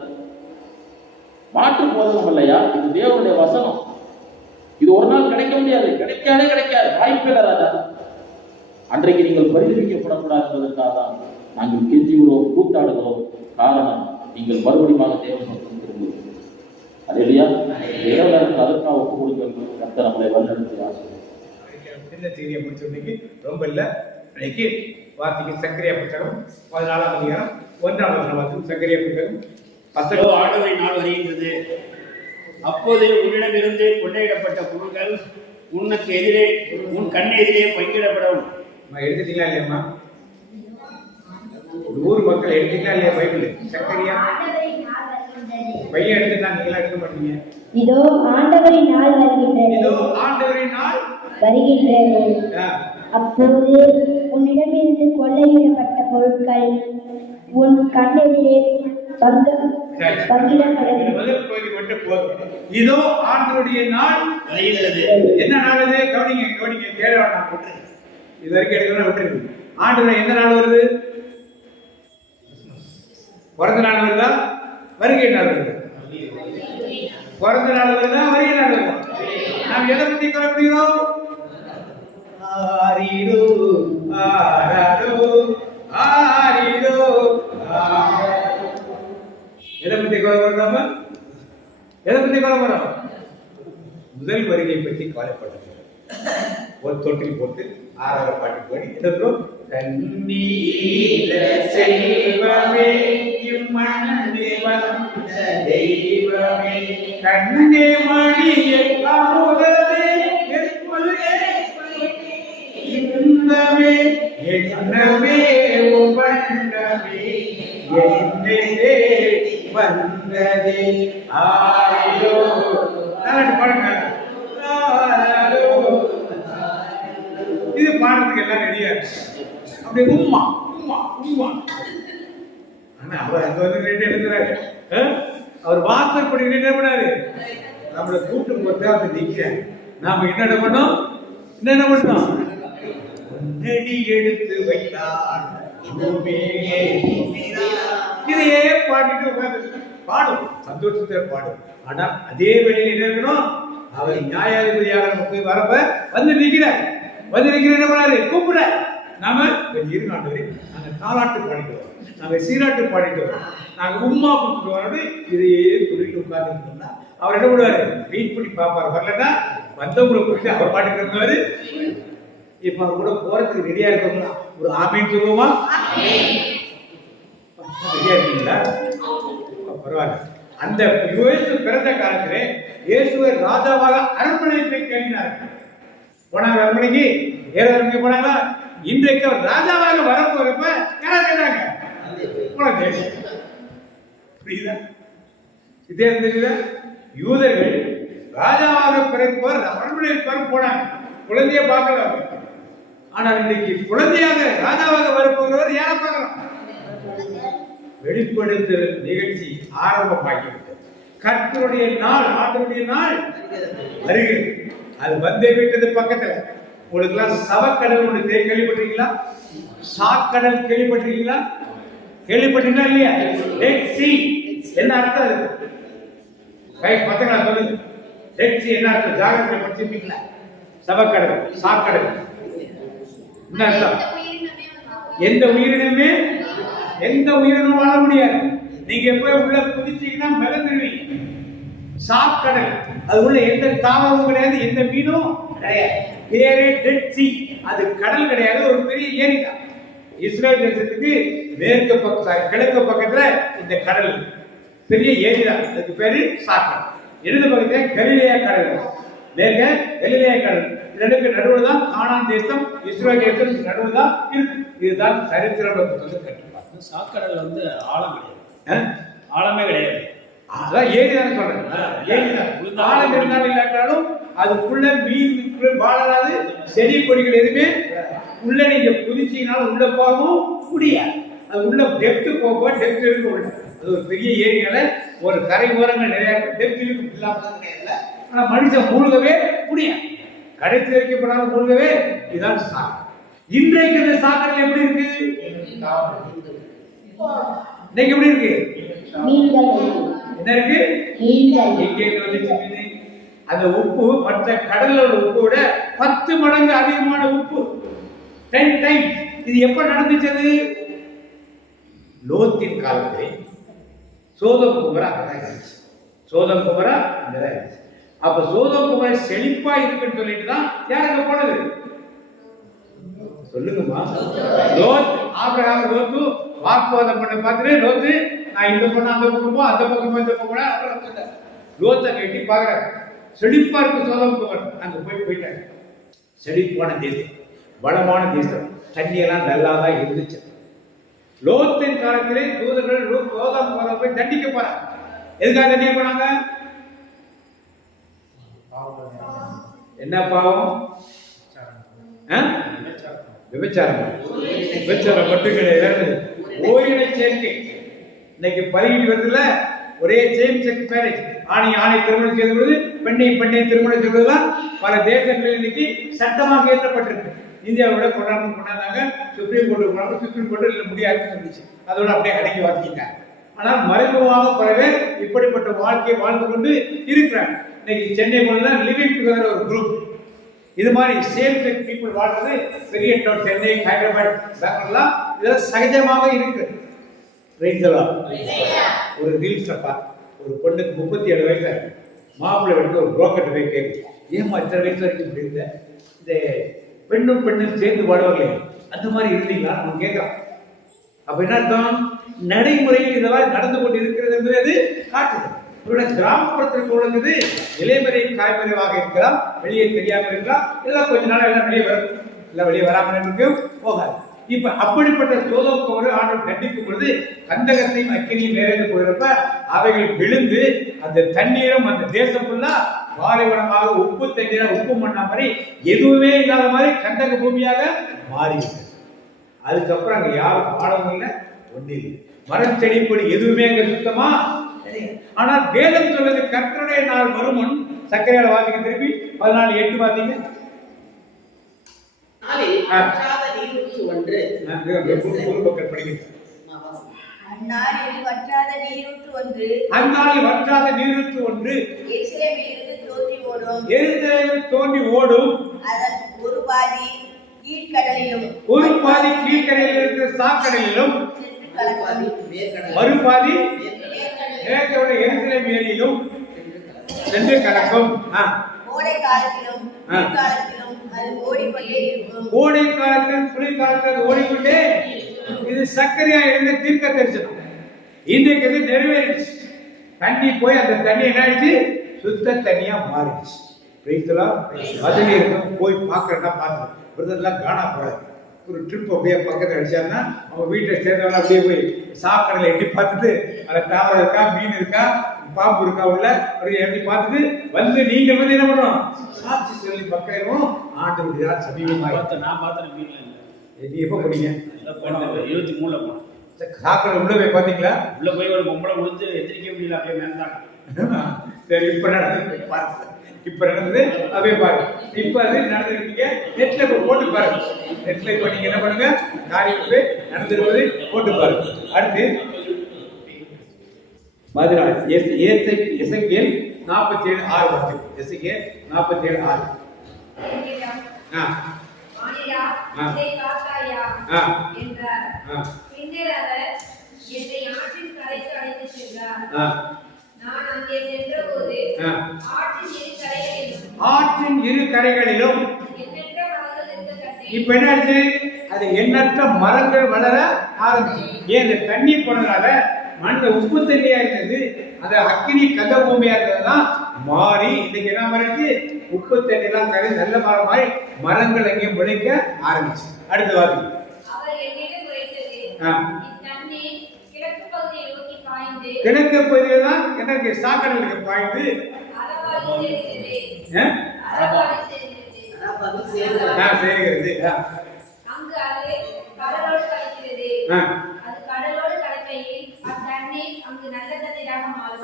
மாற்று போதகம் இல்லையா, இது தேவனுடைய வசனம். இது ஒரு நாள் கிடைக்க முடியாது, கிடைக்காது, வாய்ப்பே ராஜா. அன்றைக்கு நீங்கள் பரிதவிக்கப்படக்கூடாது என்பதற்காக தான் நாங்கள் கெஞ்சுகிறோம், கூத்தாடுகிறோம். காரணம், நீங்கள் மறுபடியும் தேவன் பக்கம் திரும்புங்கள். அல்லேலூயா. இரவு நேரத்தில் அதற்காக ஒப்பு கொடுக்க கர்த்தர் நம்மளை வழிநடத்தி ஆசீர்வதிப்பார். சின்ன செய்தியை முடிச்சோன்னைக்கு ரொம்ப இல்லை. அன்னைக்கு வார்த்தைக்கு சக்கரியா புத்தகம் 14ஆம் அதிகாரம் 1ஆம் வசனம். சக்கரியா புத்தகம் இதோ ஆண்டவரின் நாள் வருகின்றது. அப்போது உன்னிடமிருந்து கொள்ளையிடப்பட்ட பொருட்கள் உனக்கு எதிரே உன் கண் எதிரே பங்கிடப்படும். எடுத்துட்டீங்களா இல்லையாம்மா? ஊர் மக்கள் எடுத்தீங்களா இல்லையா? பைபிள் சக்கரியா பையன் எடுத்துட்டாங்களா? எடுக்க மாட்டீங்க. இதோ ஆண்டவரின் நாள் வருகின்றது. இதோ ஆண்டவரின் நாள் வருகின்றது. அப்போது உன்னிடமிருந்து கொள்ளையிடப்பட்ட பொருட்கள் உன் கண்ணெதிரே பங்கிடப்படும். முதல் பகுதி மட்டும் போதும். இதோ ஆண்டவருடைய நாள் வருகின்றது. என்ன நாள் இது? கவனிங்க கவனிங்க. கேள்வி இது வரைக்கும் எடுக்கணும் விட்டுருக்கு. ஆண்டவர் எந்த நாள் வருது? பிறந்த நாள் வருதா? வருகை நாள் வருது. பிறந்த நாள் வருதா? வருகை நாள் வருதா? நாம் எதை பத்தி கவனிக்கிறோம்? ஆரிரோ ஆராரோ ஆரிரோ. எதை பத்தி கவலைப்படுறாம? எதை பத்தி கவலைப்படுறோம்? முதல் வருகை பற்றி கவலைப்படுறது. ஒரு தொட்டில் போட்டு 6ஆவது பாட்டு பாடி எதற்கும் கண்ணீர செல்வமே இம்மண்ணே வந்த தெய்வமே கண்ணே மணியே காமுதலே இன்பமே என்னமே உபண்டமே என்னே வந்ததே ஆயோ. நல்லா பாடுங்க. இது பாடுறதுக்கு எல்லாம் ரெடியா இருக்கு. அப்படியே உம்மா உம்மா உம்மா. ஆனா அவர் அங்க வந்து ரெண்டு எடுக்கிறாரு. அவர் வாசற்படி என்ன பண்ணாரு? நம்மளை கூட்டு போட்டு அவர் நிக்கிறார். நாம என்ன பண்ணோம்? என்ன பண்ணோம்? நெடி எடுத்து வைத்தார் இதையே பாடிட்டு உட்கார்ந்து பாடும். சந்தோஷத்தை பாடும். ஆனா அதே வேளையில் என்ன இருக்கணும்? அவர் நியாயாதிபதியாக நமக்கு வரப்ப வந்து நிற்கிறார். வந்து நிற்கிற என்ன பண்ணாரு? கூப்பிட. நாம கொஞ்சம் ஆண்டவரே நாங்க தாலாட்டு பாடிட்டு வரோம், நாங்க சீராட்டு பாடிட்டு வரோம், நாங்க உம்மா கொடுத்துட்டு வரோம். இதையே சொல்லிட்டு உட்கார்ந்து அவர் என்ன பண்ணுவாரு? வெயிட் பண்ணி பார்ப்பாரு. வரலன்னா வந்தவங்களை குறித்து அவர் பாட்டுக்கு இருந்தாரு. இப்ப அவர் கூட போறதுக்கு ரெடியா இருக்கவங்களா? ஒரு ஆமீன் சொல்லுவோமா? ரெடியா இருக்கீங்களா? பரவாயில்ல. அந்த இயேசு பிறந்த காலத்திலே இயேசுவை ராஜாவாக அரண்மனைக்கு போய் கேட்டார்கள். போனாங்க அரண்மனைக்கு. அரண்மனைக்கு போனாங்களா? இன்றைக்கு அவர் ராஜாவாக வரப்போறப்ப யாராவது கேட்டாங்க புரியுதா? வித்தியாசம் தெரியுதா? யூதர்கள் ராஜாவாக பிறப்பவர் அரண்மனைக்கு போனாங்க. குழந்தைய பார்க்கல. ஆனால் இன்னைக்கு குழந்தையாக ராஜாவாக வரப்போகிறவர் யாரை பார்க்கிறோம்? வெளிப்படுத்தல் நிகழ்ச்சி ஆரம்பமாகிவிட்டது. கர்த்தருடைய நாள், ஆண்டவருடைய நாள் வருகிறது. அது வந்தே விட்டது. பக்கத்துல உங்களுக்கு எல்லாம் சவக்கடல் ஒன்று கேள்விப்பட்டிருக்கீங்களா? சாக்கடல் கேள்விப்பட்டிருக்கீங்களா? கேள்விப்பட்டீங்களா இல்லையா? டெட் சி என்ன அர்த்தம்? அது பசங்களா சொல்லுங்க. டெட் சி என்ன அர்த்தம்? ஜாகிரதை படிச்சிருக்கீங்களா? சவக்கடல், சாக்கடல் என்ன அர்த்தம்? எந்த உயிரினமே எந்த உயிரினும் வாழ முடியாது. நீங்க எப்ப உள்ள குதிச்சீங்கன்னா மிதந்துருவீங்க. சாக்கடல், அது உள்ள எந்த தாவரமும் கிடையாது, எந்த மீனும் கிடையாது. பேரே டெட் சி. அது கடல் கிடையாது, ஒரு பெரிய ஏரி தான். இஸ்ரேல் தேசத்துக்கு மேற்கு பக்கம் கிழக்கு பக்கத்துல இந்த கடல் பெரிய ஏரி தான். அதுக்கு பேரு சாக்கடல். இடது பக்கத்துல கலிலேயா கடல், மேற்க கலிலேயா கடல். ரெண்டுக்கு நடுவில் தான் கானான் தேசம், இஸ்ரேல் தேசம் நடுவில் தான் இருக்கு. இதுதான் சரித்திரம் கட்டுப்பாடு. சாக்கடல்ல வந்து ஆழம் கிடையாது, ஆழமே கிடையாது. அதான் ஏரி தானே சொல்றேன். ஏரி தான். ஆழம் இருந்தாலும் இல்லாட்டாலும் அதுக்குள்ள மீன் வாழாது, செடி கொடிகள் எதுவுமே உள்ள நீங்க குதிச்சீங்கனாலும் உள்ள போகவும் முடியாது. அது உள்ள டெப்த் போக டெப்த் இருக்கு உள்ள. அது ஒரு பெரிய ஏரியால ஒரு கரை ஓரங்கள் நிறைய டெப்த் இருக்கு. இல்லாம கிடையாது. ஆனா மனுஷன் மூழ்கவே முடியாது. கடைசி வைக்கப்படாத மூழ்கவே. இதுதான் சாக்கடல். இன்றைக்கு இந்த சாக்கடல் எப்படி இருக்கு? இன்னைக்கு எப்படி இருக்கு? என்ன இருக்கு? எங்கே வந்துச்சு? அந்த உப்பு மற்ற கடலோட உப்பு விட 10 மடங்கு அதிகமான உப்பு. 10 டைம்ஸ். இது எப்ப நடந்துச்சது? லோத்தின் காலத்தில் சோதம் குமரா அங்கதான் இருந்துச்சு. சோதம் குமரா அங்கதான் இருந்துச்சு. அப்ப சோதம் குமரா செழிப்பா இருக்குன்னு சொல்லிட்டு தான் யார் அங்க போனது சொல்லுங்கம்மா? லோத். ஆபிரகாம் லோத்து வாக்குவாதம் பண்ண பார்த்துட்டு லோத்து நான் இந்த பக்கம் அந்த பக்கமோ அந்த பக்கமோ இந்த பக்கம் அப்புறம் லோத்தை கட்டி பாக்குறாரு. செழிப்பா இருக்கு சோதம் குமரா. அங்க போயிட்டாங்க. செழிப்பான தேசம், வளமான தேசம், தண்ணியெல்லாம் நல்லா தான் இருந்துச்சு. லோத்தின் காலத்திலே தூதர்கள் சோதம் குமரா போய் தண்டிக்க போறாங்க. எதுக்காக தண்டிக்க போனாங்க? என்ன பாவம்? விபச்சாரம். விபச்சாரம் மட்டும் கிடையாது, ஓரினை சேர்க்கை. இன்னைக்கு பழகிட்டு வருதுல, ஒரே சேம் செக்ஸ் மேரேஜ். ஆணை திருமணம் செய்து கொள்வது, பெண்ணை திருமணம் செய்வதெல்லாம் பல தேசங்களில் இன்னைக்கு சட்டமாக ஏற்றப்பட்டிருக்கு. இந்தியாவோட கொண்டாந்தாங்க. சுப்ரீம் கோர்ட் இல்லை முடியாதுன்னு இருந்துச்சு. அதோட அப்படியே அடக்கி வாங்கிட்டாங்க. ஆனால் மறைமுகமாக பல பேர் இப்படிப்பட்ட வாழ்க்கையை வாழ்ந்து கொண்டு இருக்கிறாங்க. இன்னைக்கு சென்னை போல லிவிங் டுகெதர் ஒரு குரூப். இது மாதிரி சேம் செக்ஸ் பீப்புள் வாழ்றது பெரிய டவுன், சென்னை, ஹைதராபாத், பெங்களூர்லாம் இதெல்லாம் சகஜமாக இருக்கு. ஒரு ரீல்ஸ் ஒரு பொண்ணுக்கு 37 வயசு மாப்பிள்ளை வந்து ஒரு புரோக்கர் போய் கேட்கு, ஏமா இத்தனை வயசு வரைக்கும் இப்படி இருந்த, இந்த பெண்ணும் சேர்ந்து வாழ்வாங்களே அந்த மாதிரி இருந்தீங்களா நம்ம கேட்கலாம். அப்ப என்ன அர்த்தம்? நடைமுறையில் இதெல்லாம் நடந்து கொண்டு இருக்கிறது என்பது அது காட்டுது. இவருடைய கிராமப்புறத்தில் போடுறது இலைமறை காய்மறைவாக இருக்கலாம், வெளியே தெரியாமல் இருக்கலாம். இதெல்லாம் கொஞ்ச நாள் எல்லாம் வெளியே வரும், எல்லாம் வெளியே வராமல் இருக்கும் போகாது. இப்ப அப்படிப்பட்ட சோதம் குமரை ஆண்டவர் கண்டிக்கும் பொழுது கந்தகத்தையும் அக்கினியும் நிறைந்து போகிறப்ப அவைகள் விழுந்து அந்த தண்ணீரும் அந்த தேசம் ஃபுல்லா பாலைவனமாக உப்பு தண்ணீரா உப்பு மண்ணா மாதிரி எதுவுமே இல்லாத மாதிரி கந்தக பூமியாக மாறிவிட்டது. அதுக்கப்புறம் அங்க யாரும் பாடமும் இல்லை, ஒன்றும் இல்லை. மரம் செடி கொடி எதுவுமே அங்க சுத்தமா. ஆனால் வேதம் சொல்வது கர்த்தருடைய நாள் வருமுன். சக்கரையால வாசிக்க திருப்பி 14:8 வாசிங்க. அந்நாளில் வற்றாத நீரூற்று ஒன்று எருசலேமிலிருந்து தோன்றி ஓடும். அதன் ஒரு பாதி கீழ்க்கடலிலும் இருக்கிற சாக்கடலிலும் மறுபாதி எருசலேம் ஏரியிலும் சென்று கலக்கும். கோடை காலத்திலும் அது ஓடிக்கொண்டே இருக்கும். கோடை காலத்தில் குளிர்காலத்தில் ஓடிக்கொண்டே. இது சக்கரையா இருந்த தீர்க்க தரிசனம். இன்றைக்கு அது நிறைவேறிச்சு. தண்ணி போய் அந்த தண்ணி என்ன ஆயிடுச்சு? சுத்த தண்ணியா மாறிடுச்சு. வசதி இருக்கும், போய் பார்க்கறதா பார்த்து விருதெல்லாம் காணா போறாது. ஒரு ட்ரிப் அப்படியே பக்கத்தில் அடிச்சாருன்னா அவங்க வீட்டை சேர்ந்தவங்க அப்படியே போய் சாக்கடையில் எட்டி பார்த்துட்டு அதில் தாவரம் இருக்கா, மீன் இருக்கா, பாம்பு இருக்கா உள்ள அப்படியே எட்டி பார்த்துட்டு வந்து நீங்க வந்து என்ன பண்ணுவோம்? சாட்சி சொல்லி பக்கம் ஆண்டு விடுதான் சமீபமாக நான் பார்த்தேன். மீன்ல நீ எப்போ போனீங்க? 23 போனேன். சாக்கடை உள்ள போய் பார்த்தீங்களா? உள்ள போய் ஒரு பொம்பளை கொடுத்து எத்திரிக்க முடியல, அப்படியே மேந்தாங்க. சரி, இப்ப நடந்தது பார்த்து, இப்ப நடந்தது அப்படியே பாருங்க. இப்ப அது நடந்திருக்கீங்க, நெட்ல போட்டு பாருங்க. நெட்ல இப்ப நீங்க என்ன பண்ணுங்க, காரியத்தை நடந்திருப்பது போட்டு பாருங்க. அடுத்து பதினாறு எசேக்கியேல் 47:6 வாசி. எசேக்கியேல் 47:6. ஆற்றின் இரு கரைகளிலும் இப்ப என்ன ஆச்சு? அது எண்ணற்ற மரங்கள் வளர ஆரம்பிச்சு. ஏன்? இந்த தண்ணி போனதால மண்ண உப்பு தண்ணியா இருந்தது, அது அக்கினி கந்த பூமியா இருந்ததுதான் மாறி இன்னைக்கு என்ன மாறிடுச்சு? உப்பு தண்ணி எல்லாம் கரைந்து நல்ல மரமாய் மரங்கள் அங்கேயும் விளைக்க ஆரம்பிச்சு. அடுத்த வாதி கிழக்கு பகுதியில் தான் எனக்கு சாக்கடைக்கு பாய்ந்து சேர்கிறது.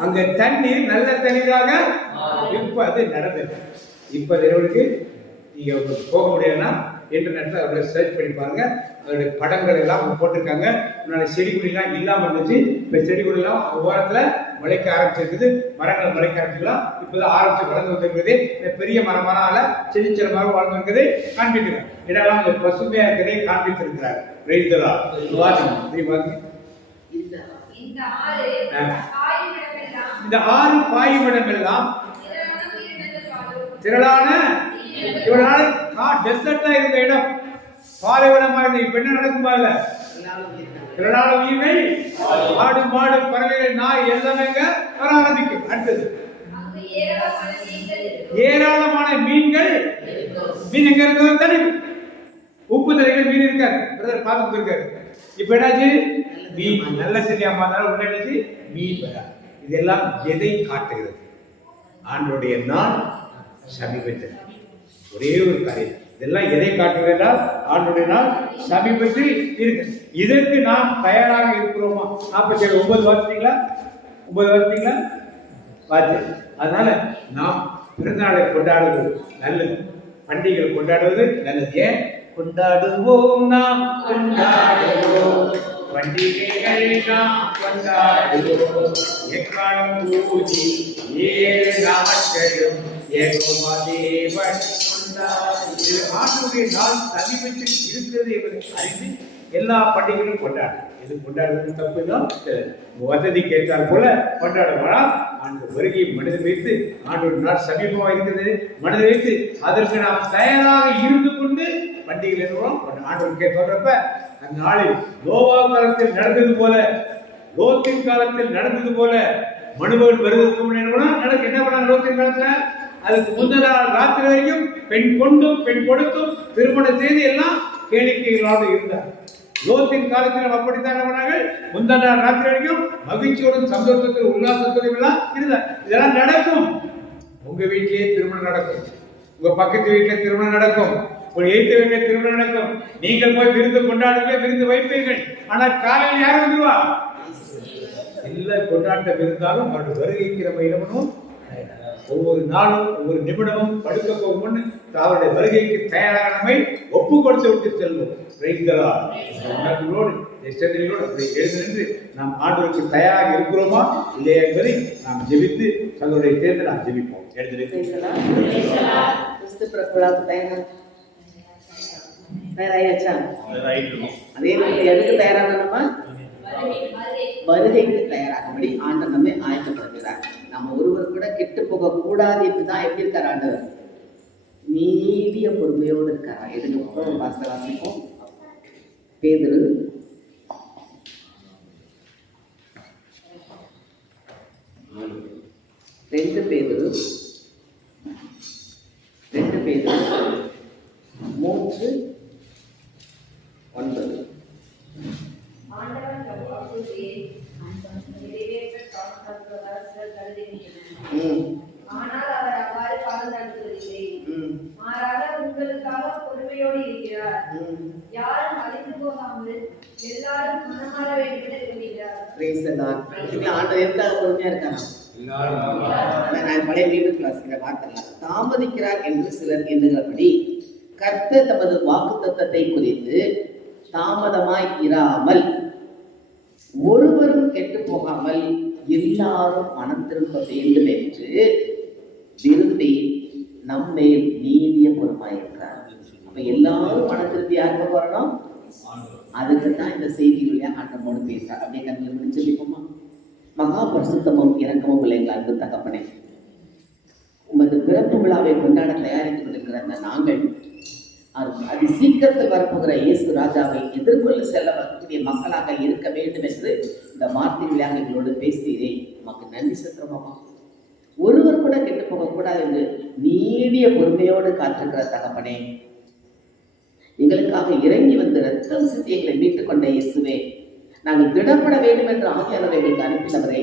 அங்க தண்ணீர் நல்ல தண்ணீராக இப்ப அது நடந்தது. இப்ப இதற்கு நீங்க போக முடியும்னா இன்டர்நெட்ல அவரை சர்ச் பண்ணி பாருங்க. அதோடைய படங்கள் எல்லாம் போட்டிருக்காங்க. முன்னாடி செடி கொடிலாம் இல்லாம இருந்துச்சு, இப்ப செடி கொடிலாம் ஓரத்துல முளைக்க ஆரம்பிச்சிருக்குது, மரங்கள் முளைக்க ஆரம்பிச்சுக்கலாம். இப்பதான் ஆரம்பிச்சு வளர்ந்து வந்துருக்குது. பெரிய மரமானால சின்ன சின்ன மரம் வளர்ந்து இருக்குது காண்பிக்கிறார். இடெல்லாம் பசுமையா இருக்கிறதே காண்பித்திருக்கிறார். இந்த ஆறு பாய்மரமெல்லாம் இந்த 6 பாய்மரமெல்லாம் திரளான உயிரினங்கள் வாழும் திரளான டெசர்ட்டா இருந்த இடம், பாலைவனமா இருந்த. இப்ப என்ன நடக்குமா இல்ல? திரளான உயிர்கள், ஆடு மாடு பறவைகள் நாய் எல்லாமே வர ஆரம்பிக்கும். அடுத்தது அங்கு ஏராளமான மீன்கள் இருக்கும். ஏராளமான மீன்கள். மீன் எங்க இருக்கிறது தானே? உப்பு தரைகள் மீன் இருக்காரு, பிரதர் பார்த்து இருக்காரு. இப்ப என்னாச்சு? மீன் நல்ல சரியா பார்த்தாலும் உள்ள என்னாச்சு? மீன் வர. இதெல்லாம் எதை காட்டுகிறது? ஆண்டோடைய நாள் சமீபத்தில். ஒரே ஒரு காரியம், இதெல்லாம் எதை காட்டுகிறதா? ஆண்டோடைய நாள் சமீபத்தில் இருக்கு. இதற்கு நாம் தயாராக இருக்கிறோமா? 49 வாசித்தீங்களா? 9 வாசித்தீங்களா? வாசி. அதனால நாம் பிறந்தநாளை கொண்டாடுவது நல்லது, பண்டிகைகள் கொண்டாடுவது நல்லது. ஏன் கொண்டாடுவோம்? நாம் கொண்டாடுவோம் பண்டிகைகள், நாம் கொண்டாடுவோம் எக்காலம் பூஜி 7 நாட்களும் யெகோவா தேவன் கொண்டாடுவோம். ஆண்டுடைய நாள் சமீபத்தில் இருக்கிறது என்பதை அறிந்து எல்லா பண்டிகைகளும் கொண்டாடும். இது கொண்டாடுவது தப்புதான், வசதிக்கு ஏற்றால் போல கொண்டாடுவாரா? ஆண்டு வருகையை மனதில் வைத்து, ஆண்டோட நாள் சமீபமாக இருக்கிறது மனதில் வைத்து, அதற்கு நாம் தயாராக இருந்து கொண்டு பண்டிகைகள் என்னவோ ஆண்டவருக்கு சொல்றப்ப, அந்த நாளில் நோவா காலத்தில் நடந்தது போல, லோத்தின் காலத்தில் நடந்தது போல, மனுமகன் வருவதற்கு முன்னாடி என்ன பண்ணாங்க? லோத்தின் காலத்துல அதுக்கு முந்தின நாள் ராத்திரி வரைக்கும் பெண் கொண்டும் பெண் கொடுத்தும் திருமண செய்தி எல்லாம் கேளிக்கைகளோடு இருந்தார். லோத்தின் காலத்தில் அப்படித்தான் பண்ணார்கள். முந்தின நாள் ராத்திரி வரைக்கும் மகிழ்ச்சியோடும் சந்தோஷத்தோடும் உல்லாசத்தோடும் எல்லாம் இருந்தார். இதெல்லாம் நடக்கும். உங்க வீட்டிலேயே திருமணம் நடக்கும், உங்க பக்கத்து வீட்டிலே திருமணம் நடக்கும், ஒரு எய்த்த வீட்டிலே திருமணம் நடக்கும். நீங்கள் போய் விருந்து கொண்டாடுவீங்க, விருந்து வைப்பீர்கள். ஆனால் காலையில் யார் வந்துருவா? இல்லை, கொண்டாட்டம் இருந்தாலும் அவருடைய வருகைக்கு நம்ம இடமனும் ஒவ்வொரு நாளும் ஒவ்வொரு நிமிடமும் படுக்க போகும் முன் அவருடைய வருகைக்கு தயாராக நம்மை ஒப்பு கொடுத்து விட்டு செல்வோம். அப்படி எழுந்து நின்று நாம் ஆண்டவருக்கு தயாராக இருக்கிறோமா இல்லையா என்பதை நாம் ஜெபித்து தங்களுடைய தேர்ந்து நாம் ஜெபிப்போம். அதே எதுக்கு தயாராகணுமா? வருகைக்கு தயாராகும்படி ஆண்டவர் நம்மை ஆயத்தப்படுத்துகிறார். நம்ம ஒருவர் கூட கெட்டு போக கூடாது என்றுதான் எப்படி இருக்கார் ஆண்டவர்? நீடிய பொறுமையோடு இருக்காரா? எதுக்கு வாசிப்போம். பேதுரு 2 பேதுரு 3:9. ஆண்டவன் தம் வாக்குறுதியை நிறைவேற்ற தாமதப்படுவதாக சிலர் கருதுகின்றனர். ஆனால் அவர் அவ்வாறு காலம் நடத்துவதில்லை. மாறாக உங்களுக்காக பொறுமையோடு இருக்கிறார். யாரும் அழிந்து போகாமல் எல்லாரும் மனமாற வேண்டும் என விரும்புகிறார். ஆண்டவர் எதுக்காக பொறுமையா இருக்காரா? நான் பழைய வீட்டுக்கு வார்த்தை தாமதிக்கிறார் என்று சிலர் எண்ணுகிறபடி கர்த்தர் தமது வாக்குத்தத்தத்தை குறித்து தாமதமாய் இராமல் ஒருவரும் கெட்டு போகாமல் எல்லாரும் மனம் திரும்ப வேண்டும் என்று விரும்பி நம்மேல் நீடிய பொறுமாயிருக்கிறார். அப்ப எல்லாரும் மனம் திரும்பி யாருக்கு போறணும்? அதுக்குதான் இந்த செய்திகளுடைய ஆண்டமோடு பேசுறார். அப்படியே கண்களை முடிச்சிருப்போமா? மகா பரிசுத்தமும் இரக்கமும் உள்ள எங்கள் அன்பு தகப்பனே, உமது பிறப்பு விழாவை கொண்டாட தயாரித்துக் கொண்டிருக்கிற நாங்கள் அது சீக்கிரத்தில் வரப்போகிற இயேசு ராஜாவை எதிர்கொள்ள செல்ல வரக்கூடிய மக்களாக இருக்க வேண்டும் என்று இந்த வார்த்தை விழாக எங்களோடு பேசுகிறே நமக்கு நன்றி செலுத்துறோமா? ஒருவர் கூட கெட்டு போகக்கூடாது என்று நீடிய பொறுமையோடு காத்திருக்கிற தகப்பனே, எங்களுக்காக இறங்கி வந்து ரத்தம் சிந்தி எங்களை மீட்டுக் கொண்ட இயேசுவே, நாங்கள் திடப்பட வேண்டும் என்று ஆவியானவரை எங்களுக்கு அனுப்பினவரை,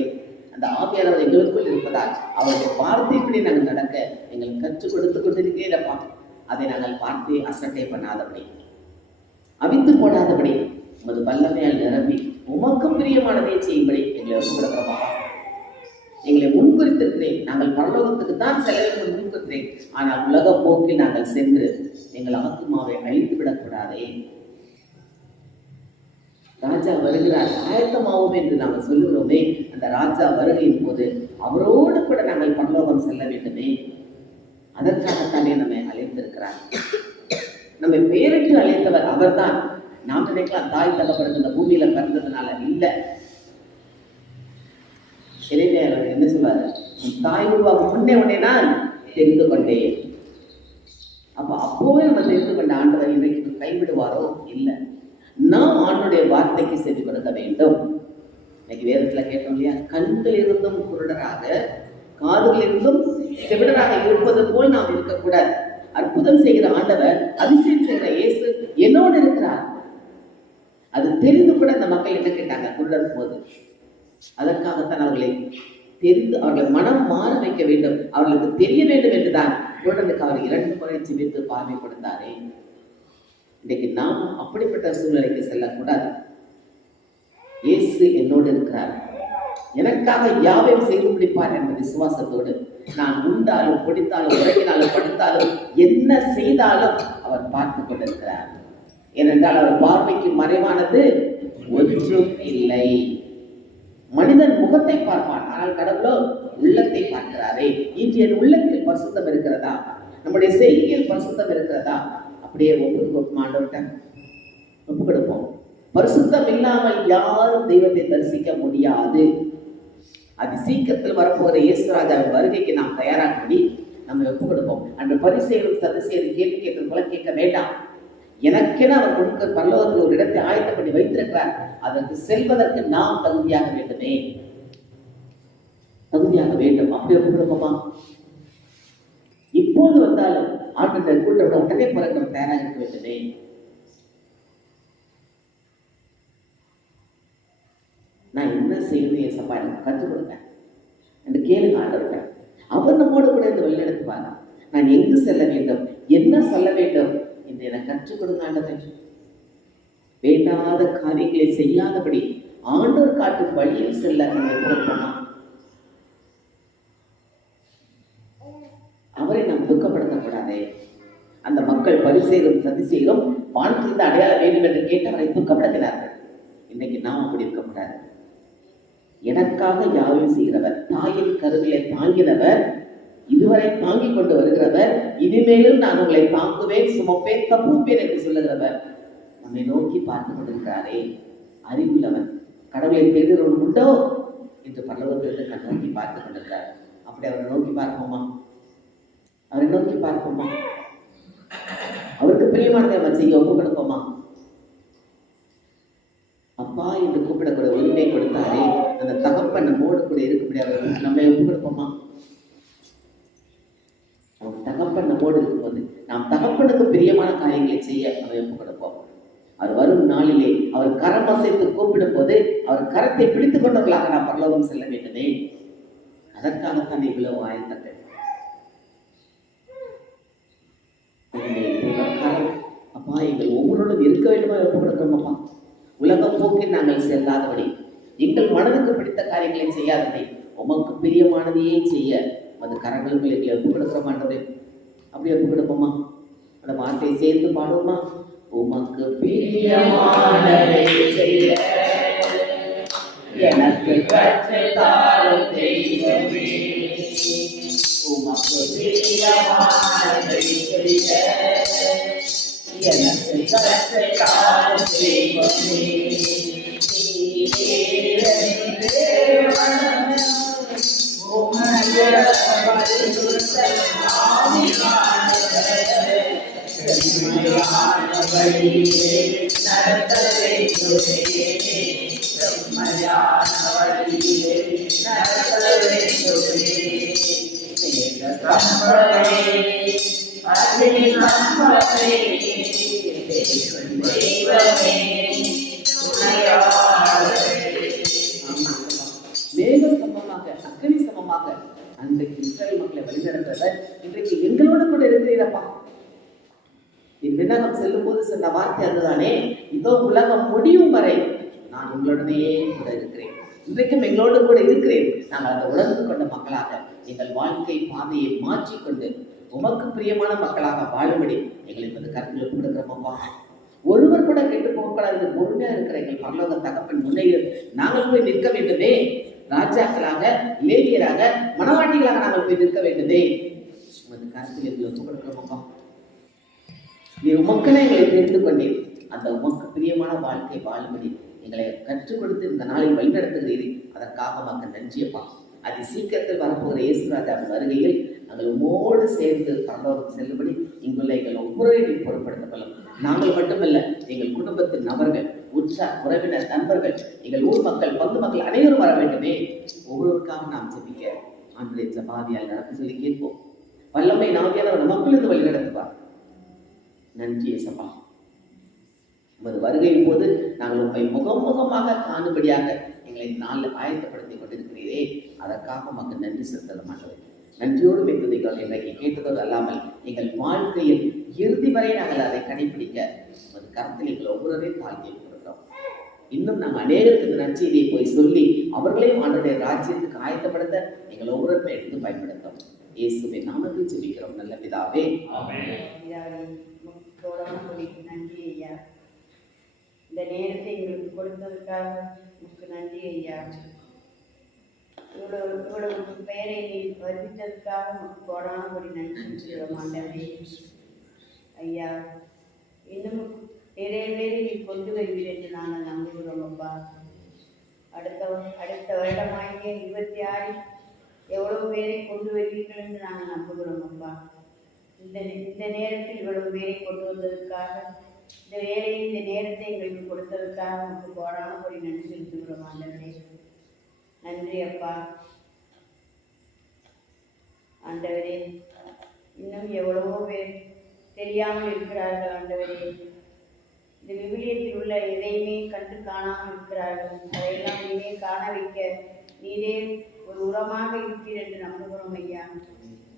அந்த ஆவியானவர் எங்களுக்குள் இருப்பதால் அவருடைய வார்த்தைப்படி நாங்கள் நடக்க எங்களுக்கு கற்றுக் கொடுத்து கொண்டிருக்கிறப்பா. அதை நாங்கள் பார்த்து அசட்டை பண்ணாதபடி, அவித்து போடாதபடி, உமது வல்லமையால் நிரம்பி உமக்கு பிரியமானதை செய்யும்படி எங்களை ஒப்புக்கொடுக்கிறோமா? எங்களை முன்குறித்திருக்கிறேன். நாங்கள் பரலோகத்துக்கு தான் செல்ல வேண்டும் முன்குறித்தேன். ஆனால் உலக போக்கில் நாங்கள் சென்று எங்கள் ஆத்மாவை அழித்து விடக்கூடாதே. ராஜா வருகிறார், ஆயத்தமாவோம் என்று நாங்கள் சொல்லுகிறோமே. அந்த ராஜா வருகையின் போது அவரோடு கூட நாங்கள் பரலோகம் செல்ல வேண்டுமே. அதற்காகத்தானே நம்மை அழைத்திருக்கிறார். நம்மை பேரிட்டு அழைத்தவர் அவர்தான். நாம் நினைக்கலாம் தாய் தகப்படுத்த இந்த பூமியில பிறந்ததுனால இல்லை. எனவே அவர் என்ன சொல்றாரு, தாய் உருவாக்கும் முன்னே உடனே நான் தெரிந்து கொண்டேன். அப்போவே நம்ம தெரிந்து கொண்ட ஆண்டவர் இன்றைக்கு கைவிடுவாரோ? இல்லை. நாம் ஆண்டுடைய வார்த்தைக்கு செவி கொடுக்க வேண்டும். இன்னைக்கு வேதத்துல கேட்டோம் இல்லையா, கண்கள் இருந்தும் குருடராக காதுகள் இருந்தும் செவிடராக இருப்பது போல் நாம் இருக்கக்கூடாது. அற்புதம் செய்கிற ஆண்டவர், அதிசயம் செய்கிற இயேசு என்னோடு இருக்கிறார். அது தெரிந்து கூட அந்த மக்கள் என்ன கேட்டாங்க குருடர் போது. அதற்காகத்தான் அவர்களை மனம் மாற வைக்க வேண்டும், அவர்களுக்கு தெரிய வேண்டும் என்றுதான் குருடனுக்கு அவர் 2 முறை ஜெபித்து பார்வை கொடுத்தாரே. இன்றைக்கு நாம் அப்படிப்பட்ட சூழ்நிலைக்கு செல்லக்கூடாது. இயேசு என்னோடு இருக்கிறார், எனக்காக யாவையும் செய்து முடிப்பார் என்ற விசுவாசத்தோடு நான் உண்டாலும் குடித்தாலும் உறங்கினாலும் படுத்தாலும் என்ன செய்தாலும் அவர் பார்த்து கொண்டிருக்கிறார். ஏனென்றால் அவர் பார்வைக்கு மறைவானது ஒன்றும் இல்லை. மனிதன் முகத்தை பார்ப்பான், ஆனால் கடவுளோ உள்ளத்தை பார்க்கிறாரே. இன்று என் உள்ளத்தில் பரிசுத்தம் இருக்கிறதா, நம்முடைய செய்கையில் பரிசுத்தம் இருக்கிறதா? அப்படியே ஒவ்வொரு ஆண்டவர்கிட்ட ஒப்பு கொடுப்போம். பரிசுத்தம் இல்லாமல் யாரும் தெய்வத்தை தரிசிக்க முடியாது. அது சீக்கிரத்தில் வரப்போகிற இயேசுராஜாவின் வருகைக்கு நாம் தயாராகி நம்ம ஒப்பு கொடுப்போம். அன்று பரிசேயரும் சதுசேயரும் கேள்வி கேட்கிறது போல கேட்க வேண்டாம். எனக்கென அவர் கொடுக்க பரலோகத்தில் ஒரு இடத்தை ஆயத்தம் பண்ணி வைத்திருக்கிறார். அதற்கு செல்வதற்கு நாம் தகுதியாக வேண்டுமே, தகுதியாக வேண்டும். அப்படி ஒப்பு கொடுப்போமா? இப்போது வந்தாலும் ஆண்டு கூட்டம் உடனே பிறகு நம்ம தயாராக இருக்க வேண்டுமே. நான் என்ன செய்யணும் என் சப்பா எனக்கு கற்றுக் கொடுத்தேன் என்று கேளுங்க ஆண்டவர்கிட்ட. அவர் நம்மோடு கூட இந்த வழிநடத்துவாங்க. நான் எங்கு செல்ல வேண்டும், என்ன சொல்ல வேண்டும் என்று எனக்கு கற்றுக் கொடுங்க ஆண்டவர். வேண்டாத காரியங்களை செய்யாதபடி ஆண்டவர் காட்டும் வழியில் செல்ல நம்ம அவரை நாம் துக்கப்படுத்தக்கூடாதே. அந்த மக்கள் பரிசேயரும் சதுசேயரும் வானத்திலிருந்து அடையாளம் வேண்டும் என்று கேட்டு அவரை துக்கப்படுத்தினார்கள். இன்னைக்கு நாம் அப்படி இருக்கக்கூடாது. எனக்காக யாவையும் செய்கிறவர், தாயின் கருவிலை தாங்கினவர், இதுவரை தாங்கிக் கொண்டு வருகிறவர், இனிமேலும் நான் உங்களை தாங்குவேன், சுமப்பேன், தப்புப்பேன் என்று சொல்லுகிறவர் நம்மை நோக்கி பார்த்து கொண்டிருக்கிறாரே. அறிவுள்ளவன், கடவுளை தெரிந்தவன் உண்டோ என்று பரலோகத்திலிருந்து கண் நோக்கி பார்த்து கொண்டிருக்கிறார். அப்படி அவரை நோக்கி பார்ப்போமா? அவரை நோக்கி பார்ப்போமா? அவருக்கு பிரியமானதை அவர் செய்ய ஒப்பு கொடுப்போமா? அப்பா என்று கூப்பிடக்கூட உரிமை கொடுத்தாரே, அந்த தகப்பன் நம்மோடு கூட இருக்க முடியாது. நம்ம ஒப்பு கொடுப்போமா? அவன் தகப்பன் நம்மோடு இருக்கும்போது நாம் தகப்பனுக்கு பிரியமான காரியங்களை செய்ய நம்ம ஒப்பு கொடுப்போம். அவர் வரும் நாளிலே அவர் கரம் அசைத்து கூப்பிடும் போது அவர் கரத்தை பிடித்துக் கொண்டவர்களாக நாம் பரலோகம் செல்ல வேண்டுமே. அதற்காகத்தான் இவ்வளவு ஆயத்தங்கள். அப்பா எங்கள் ஒவ்வொருவரும் இருக்க வேண்டுமா ஒப்பு கொடுக்கிறோமப்பா. உலகம் போக்கி நாங்கள் செல்லாதபடி, எங்கள் மனதுக்கு பிடித்த காரியங்களை செய்யாதபடி, உமக்கு பிரியமானதையே செய்ய அது கரங்களுக்கு எங்களை ஒப்பு கொடுக்கிற மாட்டோம். அப்படி ஒப்பு கொடுப்போமா? அந்த வார்த்தையை சேர்ந்து பாடுவோமா? உமக்கு பிரியமானதை செய்ய எனக்கு கற்றுத்தாரும் தெய்வமே, உமக்கு பிரியமானதை செய்ய எனக்கு கற்றுத்தாரும் தெய்வமே. அக்னி சமமாக அன்றைக்கு இஸ்ரவேல் மக்களை வழிநடத்துறவர் இன்றைக்கு எங்களோடு கூட இருக்கிறீரப்பா. என் விண்ணகம் செல்லும் போது சொன்ன வார்த்தை அதுதானே, இதோ உலகம் முடியும் வரை நான் உங்களுடனே கூட இருக்கிறேன். இன்றைக்கும் எங்களோடு கூட இருக்கிறேன். நாங்கள் அதை உணர்ந்து கொண்ட மக்களாக எங்கள் வாழ்க்கை பாதையை மாற்றிக்கொண்டு உமக்கு பிரியமான மக்களாக வாழும்படி எங்களை இந்த கருத்தில் கொடுக்கிறோமப்பா. ஒருவர் கூட கெட்டு போகக்கூடாது. பொறுமையா இருக்கிற எங்கள் பரலோக தகப்பன் முன்னையில் நாங்கள் போய் நிற்க வேண்டுமே. ராஜாக்களாக, லேவியராக, மனவாட்டிகளாக நாங்கள் போய் நிற்க வேண்டுமே. உமது கருத்தில் எங்களை ஒப்புக் கொடுக்கிறோமப்பா. நீ உமக்கென எங்களை தெரிந்து கொண்டேன். அந்த உமக்கு பிரியமான வாழ்க்கை வாழும்படி எங்களை கற்றுக் கொடுத்து இந்த நாளில் வழிநடத்துகிறீர்கள். அதற்காக மக்கள் நன்றியப்பா. அது சீக்கிரத்தில் வரப்போகிற இயேசுராஜாவின் வருகையில் நாங்கள் உம்மோடு சேர்ந்து பரலோகம் செல்லும்படி இங்குள்ள எங்கள் ஒவ்வொருவரையும் பொருட்படுத்தப்படும். நாங்கள் மட்டுமல்ல, எங்கள் குடும்பத்தின் நபர்கள், உற்றார் உறவினர், நண்பர்கள், எங்கள் ஊர் மக்கள், பங்கு மக்கள் அனைவரும் வர வேண்டுமே. ஒவ்வொருவருக்காக நாம் ஜெபிக்க ஆண்டுடைய ஜபாதியால் நடக்க சொல்லி கேட்போம். வல்லமை நாவியானவர் மக்களுக்கு வழி நடத்துவார். நன்றி ஏசப்பா. உமது வருகையின் போது நாங்கள் உண்மை முகமுகமாக காணும்படியாக எங்களை நாளில் ஆயத்தப்படுத்திக் கொண்டிருக்கிறீரே, அதற்காக மக்கள் நன்றி செலுத்த மாட்டோம். நன்றியோடு மெய்துதிகள் இன்றைக்கு கேட்டதோடு அல்லாமல் எங்கள் வாழ்க்கையில் இறுதி வரை நாங்கள் அதை கடைபிடிக்க உமது கருத்தில் எங்கள் ஒவ்வொருவரையும் தாழ்த்தி கொடுக்கிறோம். இன்னும் நாங்கள் அநேகத்துக்கு நற்செய்தியை போய் சொல்லி அவர்களையும் ஆண்டவருடைய ராஜ்யத்துக்கு ஆயத்தப்படுத்த எங்கள் ஒவ்வொருவருமே எடுத்து பயன்படுத்தும். இயேசுவின் நாமத்தில் ஜெபிக்கிறோம் நல்ல பிதாவே. நன்றி ஐயா. இந்த நேரத்தை எங்களுக்கு கொடுத்ததுக்காக உங்களுக்கு நன்றி ஐயா. இவ்வளவு பெயரை நீ வருவித்ததுக்காக உங்களுக்கு கோடானபடி நன்றி சொல்லுவோம் ஆண்டவரே. ஐயா, இன்னும் நிறைய பேரை நீ கொண்டு வருவீர் என்று நாங்கள் நம்புகிறோம் அப்பா. அடுத்த வருடமாகிய 26 எவ்வளவு பேரை கொண்டு வருவீர்கள் என்று நாங்கள் நம்புகிறோம் அப்பா. இந்த நேரத்தில் இவ்வளவு பேரை கொண்டு வந்ததற்காக, இந்த வேலையை இந்த நேரத்தை எங்களுக்கு கொடுத்ததற்காக நமக்கு கோடானபடி நன்றி செலுத்துகிறோம் ஆண்டவரே. நன்றி அப்பா. ஆண்டவரே, இன்னும் எவ்வளவோ பேர் தெரியாமல் இருக்கிறார்கள் ஆண்டவரே. இந்த விவிலியத்தில் உள்ள எதையுமே கண்டு காணாமல் இருக்கிறார்கள். அதையெல்லாம் நீரே காண வைக்க நீரே ஒரு உரமாக இருக்கிறீர் என்று நம்புகிறோம் ஐயா.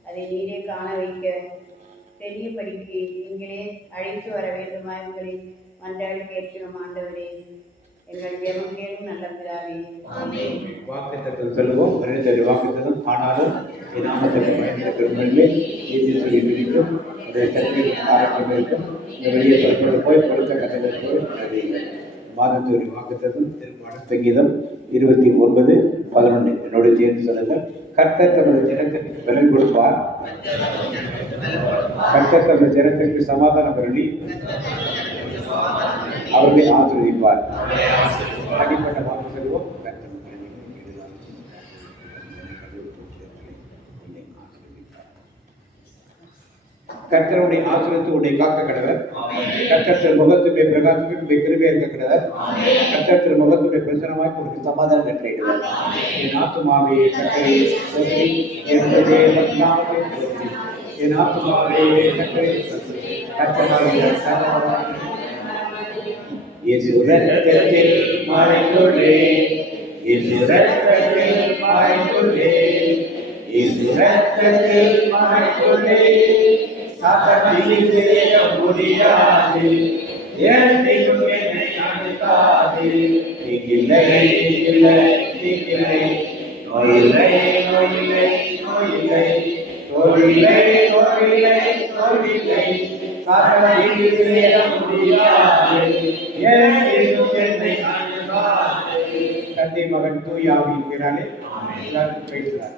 அதை நீரே காண வைக்க தெரியப்படுத்தி நீங்களே அழைத்து வர வேண்டுமா எங்களை மன்றாடி கேட்கிறோம் ஆண்டவரே. எங்கள் ஜெபம் கேளும் நல்ல பிதாவே. வாக்குத்தத்தம் சொல்லுவோம். வாக்குத்தத்தம் ஆனாலும் நாமத்துக்கு பயன்படுத்தும் சொல்லி பிடிக்கும் ஆரோக்கியம் இருக்கும். இந்த வெளியே புறப்படும் போய் கொடுத்த கட்டளை மாதத்தோடு வாக்குத்தத்தம் திருப்பாடல் சங்கீதம் 29:11 என்னோட சேர்ந்து சொல்லுங்கள். கர்த்தர் தமது ஜனத்திற்கு பலன் கொடுப்பார், கர்த்தர் தமது ஜனத்திற்கு சமாதானம் கருதி அவர்களை ஆசீர்வதிப்பார். தனிப்பட்ட வாக்கு சொல்லுவோம். கர்த்தருடைய ஆசீர்வாதத்தை உன்னை காக்க கடவர். கர்த்தர் முகத்துடைய பிரகாசத்துடைய கிருபையா இருக்க கடவர். கர்த்தர் முகத்துடைய பிரசனமாய் உனக்கு சமாதானம் கட்டளையிடுவார். என் ஆத்துமாவே கர்த்தரை ஸ்தோத்திரி, என் நாமத்தை ஸ்தோத்திரி. என் ஆத்துமாவே கர்த்தரை ஸ்தோத்திரி. கர்த்தருடைய சமாதானம் இயேசு இரத்தத்தில் மறைந்துள்ளே, இயேசு இரத்தத்தில் மறைந்துள்ளே, இயேசு இரத்தத்தில் மறைந்துள்ளே. சாத்தானின் செய்ய முடியாது, ஏழையும் என்னை அழைக்காது. தீங்கில்லை, தீங்கில்லை, தீங்கில்லை, நோயில்லை, நோயில்லை, நோயில்லை, தோல்வில்லை, தோல்வில்லை, தோல்வில்லை. சாத்தானின் செய்ய முடியாது, ஏழையும் என்னை அழைக்காது. தந்தை மகன் தூய் ஆவியினாலே எல்லாரும் பேசுகிறார்.